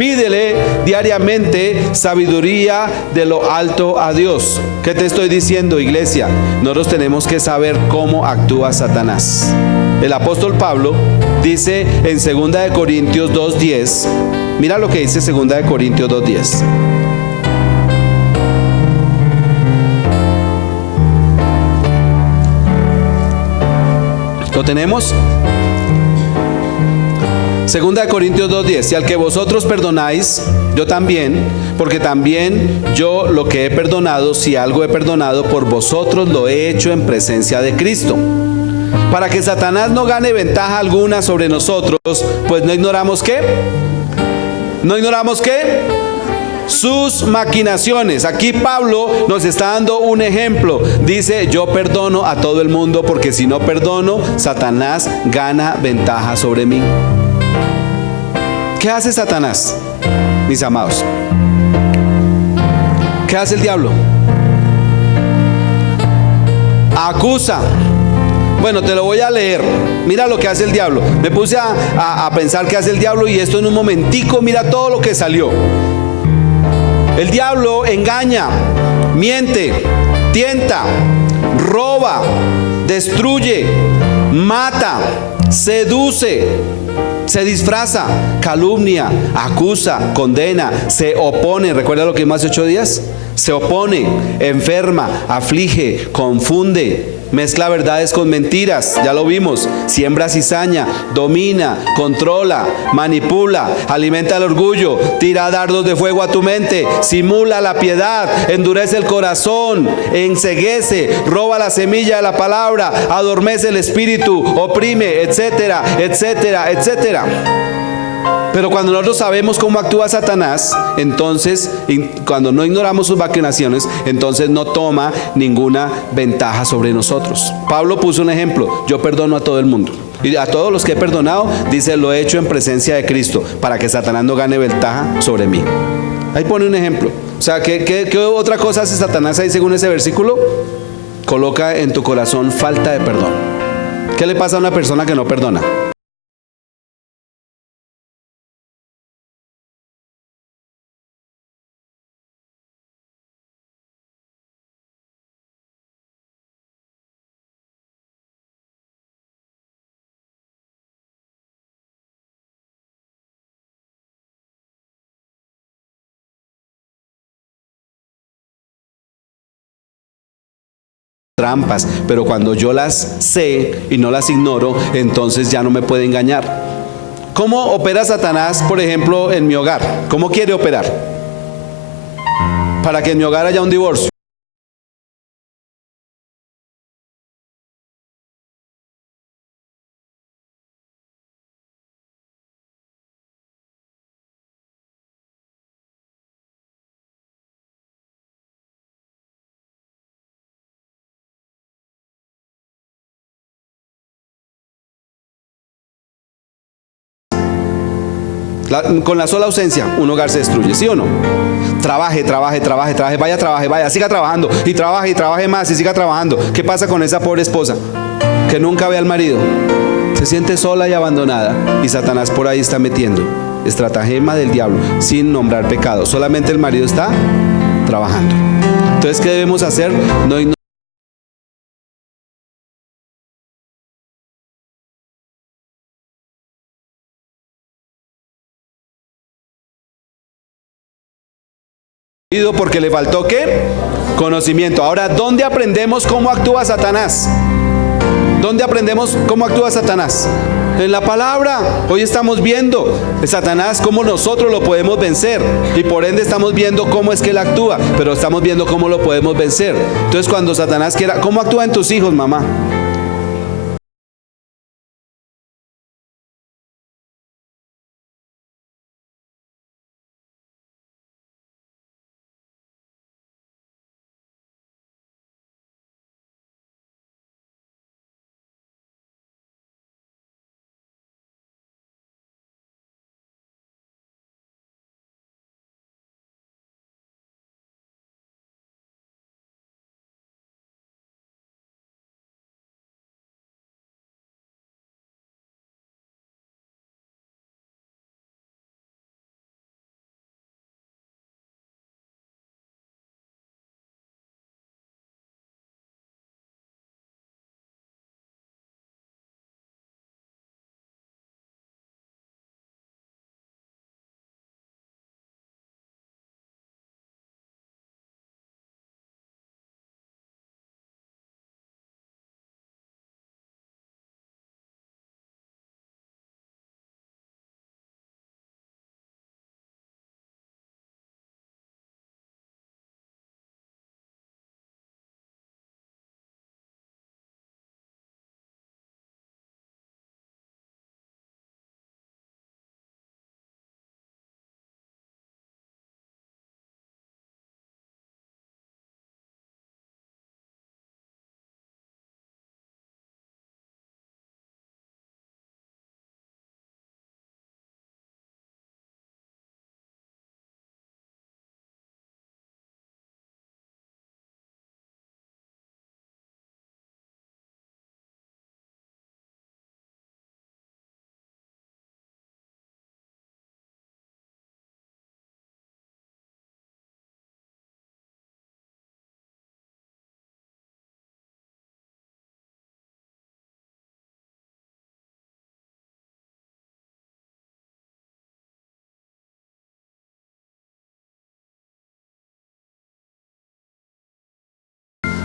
Pídele diariamente sabiduría de lo alto a Dios. ¿Qué te estoy diciendo, iglesia? Nosotros tenemos que saber cómo actúa Satanás. El apóstol Pablo dice en 2 Corintios 2:10, mira lo que dice 2 Corintios 2:10. ¿Lo tenemos? 2 Corintios 2:10, y al que vosotros perdonáis, yo también, porque también yo lo que he perdonado, si algo he perdonado, por vosotros lo he hecho en presencia de Cristo, para que Satanás no gane ventaja alguna sobre nosotros, pues no ignoramos ¿qué? ¿No ignoramos qué? Sus maquinaciones. Aquí Pablo nos está dando un ejemplo. Dice, yo perdono a todo el mundo, porque si no perdono, Satanás gana ventaja sobre mí. ¿Qué hace Satanás, mis amados? ¿Qué hace el diablo? Acusa. Bueno, te lo voy a leer. Mira lo que hace el diablo. Me puse a pensar qué hace el diablo, y esto en un momentico, mira todo lo que salió. El diablo engaña, miente, tienta, roba, destruye, mata, seduce, se disfraza, calumnia, acusa, condena, se opone. ¿Recuerda lo que vimos hace 8 días? Se opone, enferma, aflige, confunde, mezcla verdades con mentiras, ya lo vimos, siembra cizaña, domina, controla, manipula, alimenta el orgullo, tira dardos de fuego a tu mente, simula la piedad, endurece el corazón, enceguece, roba la semilla de la palabra, adormece el espíritu, oprime, etcétera, etcétera, etcétera. Pero cuando nosotros sabemos cómo actúa Satanás, entonces, cuando no ignoramos sus maquinaciones, entonces no toma ninguna ventaja sobre nosotros. Pablo puso un ejemplo: yo perdono a todo el mundo, y a todos los que he perdonado, dice, lo he hecho en presencia de Cristo, para que Satanás no gane ventaja sobre mí. Ahí pone un ejemplo. O sea, ¿qué otra cosa hace Satanás ahí según ese versículo? Coloca en tu corazón falta de perdón. ¿Qué le pasa a una persona que no perdona? Trampas, pero cuando yo las sé y no las ignoro, entonces ya no me puede engañar. ¿Cómo opera Satanás, por ejemplo, en mi hogar? ¿Cómo quiere operar? Para que en mi hogar haya un divorcio. Con la sola ausencia, un hogar se destruye, ¿sí o no? Trabaje, vaya, siga trabajando, y trabaje más, y siga trabajando. ¿Qué pasa con esa pobre esposa que nunca ve al marido? Se siente sola y abandonada, y Satanás por ahí está metiendo estratagema del diablo, sin nombrar pecado. Solamente el marido está trabajando. Entonces, ¿qué debemos hacer? No ignorar. Porque le faltó ¿qué? Conocimiento. Ahora, ¿dónde aprendemos cómo actúa Satanás? ¿Dónde aprendemos cómo actúa Satanás? En la palabra. Hoy estamos viendo Satanás, cómo nosotros lo podemos vencer, y por ende estamos viendo cómo es que él actúa, pero estamos viendo cómo lo podemos vencer. Entonces, cuando Satanás quiera, ¿cómo actúa en tus hijos, mamá?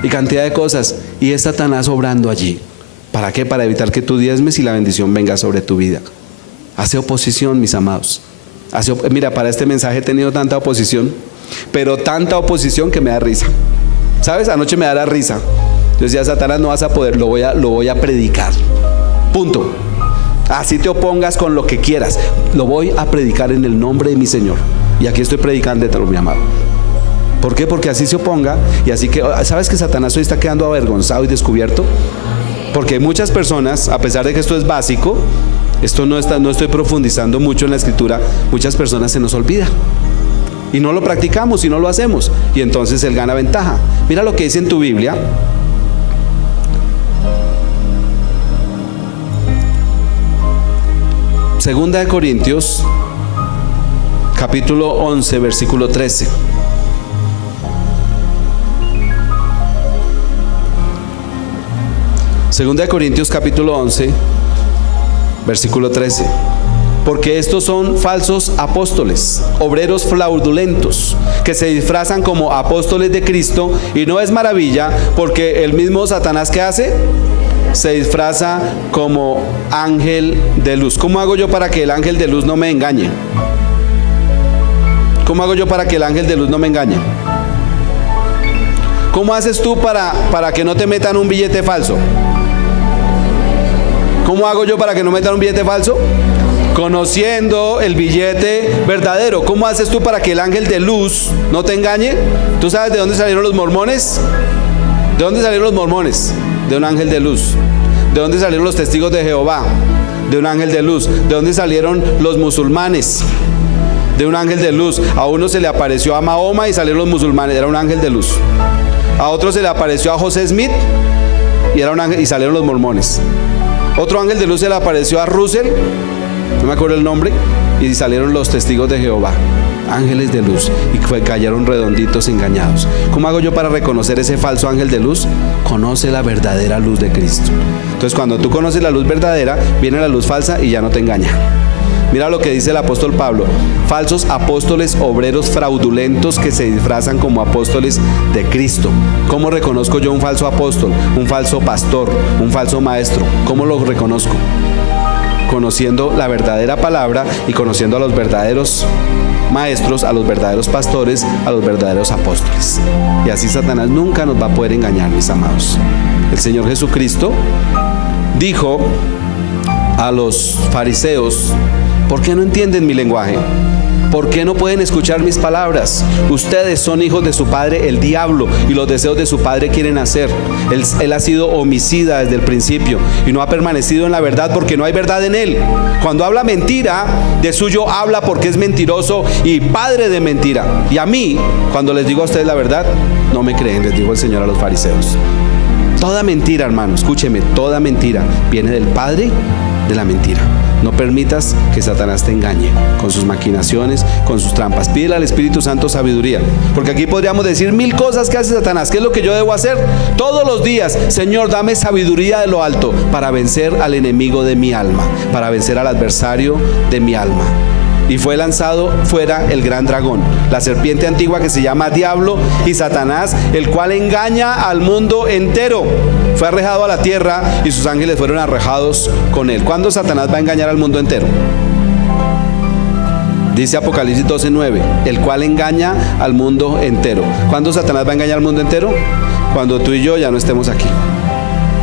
y cantidad de cosas. Y es Satanás obrando allí. ¿Para qué? Para evitar que tú diezmes y la bendición venga sobre tu vida. Hace oposición, mis amados. Mira, para este mensaje he tenido tanta oposición, pero tanta oposición que me da risa. ¿Sabes? Anoche me da la risa. Yo decía, Satanás, no vas a poder, lo voy a predicar. Punto. Así te opongas con lo que quieras, lo voy a predicar en el nombre de mi Señor. Y aquí estoy predicando, mi amado. ¿Por qué? Porque así se oponga. Y así que, ¿sabes que Satanás hoy está quedando avergonzado y descubierto? Porque muchas personas, a pesar de que esto es básico, no estoy profundizando mucho en la escritura, muchas personas se nos olvida. Y no lo practicamos y no lo hacemos. Y entonces él gana ventaja. Mira lo que dice en tu Biblia. Segunda de Corintios, capítulo 11, versículo 13. Segunda de Corintios, capítulo 11, versículo 13. Porque estos son falsos apóstoles, obreros fraudulentos, que se disfrazan como apóstoles de Cristo, y no es maravilla, porque el mismo Satanás, ¿qué hace? Se disfraza como ángel de luz. ¿Cómo hago yo para que el ángel de luz no me engañe? ¿Cómo hago yo para que el ángel de luz no me engañe? ¿Cómo haces tú para que no te metan un billete falso? ¿Cómo hago yo para que no metan un billete falso? Conociendo el billete verdadero. ¿Cómo haces tú para que el ángel de luz no te engañe? ¿Tú sabes de dónde salieron los mormones? ¿De dónde salieron los mormones? De un ángel de luz. ¿De dónde salieron los testigos de Jehová? De un ángel de luz. ¿De dónde salieron los musulmanes? De un ángel de luz. A uno se le apareció a Mahoma y salieron los musulmanes, era un ángel de luz. A otro se le apareció a José Smith y era un ángel, y salieron los mormones. Otro ángel de luz se le apareció a Russell, no me acuerdo el nombre, y salieron los testigos de Jehová. Ángeles de luz, y cayeron redonditos engañados. ¿Cómo hago yo para reconocer ese falso ángel de luz? Conoce la verdadera luz de Cristo. Entonces, cuando tú conoces la luz verdadera, viene la luz falsa y ya no te engaña. Mira lo que dice el apóstol Pablo: falsos apóstoles, obreros fraudulentos que se disfrazan como apóstoles de Cristo. ¿Cómo reconozco yo un falso apóstol, un falso pastor, un falso maestro? ¿Cómo lo reconozco? Conociendo la verdadera palabra y conociendo a los verdaderos maestros, a los verdaderos pastores, a los verdaderos apóstoles. Y así Satanás nunca nos va a poder engañar, mis amados. El Señor Jesucristo dijo a los fariseos: ¿por qué no entienden mi lenguaje? ¿Por qué no pueden escuchar mis palabras? Ustedes son hijos de su padre el diablo, y los deseos de su padre quieren hacer. Él ha sido homicida desde el principio y no ha permanecido en la verdad, porque no hay verdad en él. Cuando habla mentira, de suyo habla, porque es mentiroso y padre de mentira. Y a mí, cuando les digo a ustedes la verdad, no me creen, les dijo el Señor a los fariseos. Toda mentira, hermano, escúcheme, toda mentira viene del padre de la mentira. No permitas que Satanás te engañe con sus maquinaciones, con sus trampas. Pídele al Espíritu Santo sabiduría, porque aquí podríamos decir mil cosas que hace Satanás. ¿Qué es lo que yo debo hacer? Todos los días: Señor, dame sabiduría de lo alto para vencer al enemigo de mi alma, para vencer al adversario de mi alma. Y fue lanzado fuera el gran dragón, la serpiente antigua, que se llama Diablo y Satanás, el cual engaña al mundo entero. Fue arrojado a la tierra y sus ángeles fueron arrojados con él. ¿Cuándo Satanás va a engañar al mundo entero? Dice Apocalipsis 12:9, el cual engaña al mundo entero. ¿Cuándo Satanás va a engañar al mundo entero? Cuando tú y yo ya no estemos aquí.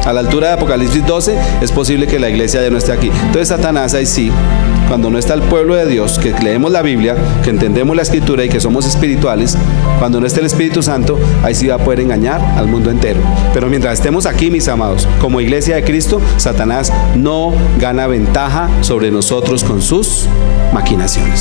A la altura de Apocalipsis 12 es posible que la iglesia ya no esté aquí. Entonces Satanás, ahí sí, cuando no está el pueblo de Dios, que leemos la Biblia, que entendemos la escritura y que somos espirituales, cuando no esté el Espíritu Santo, ahí sí va a poder engañar al mundo entero. Pero mientras estemos aquí, mis amados, como iglesia de Cristo, Satanás no gana ventaja sobre nosotros con sus maquinaciones.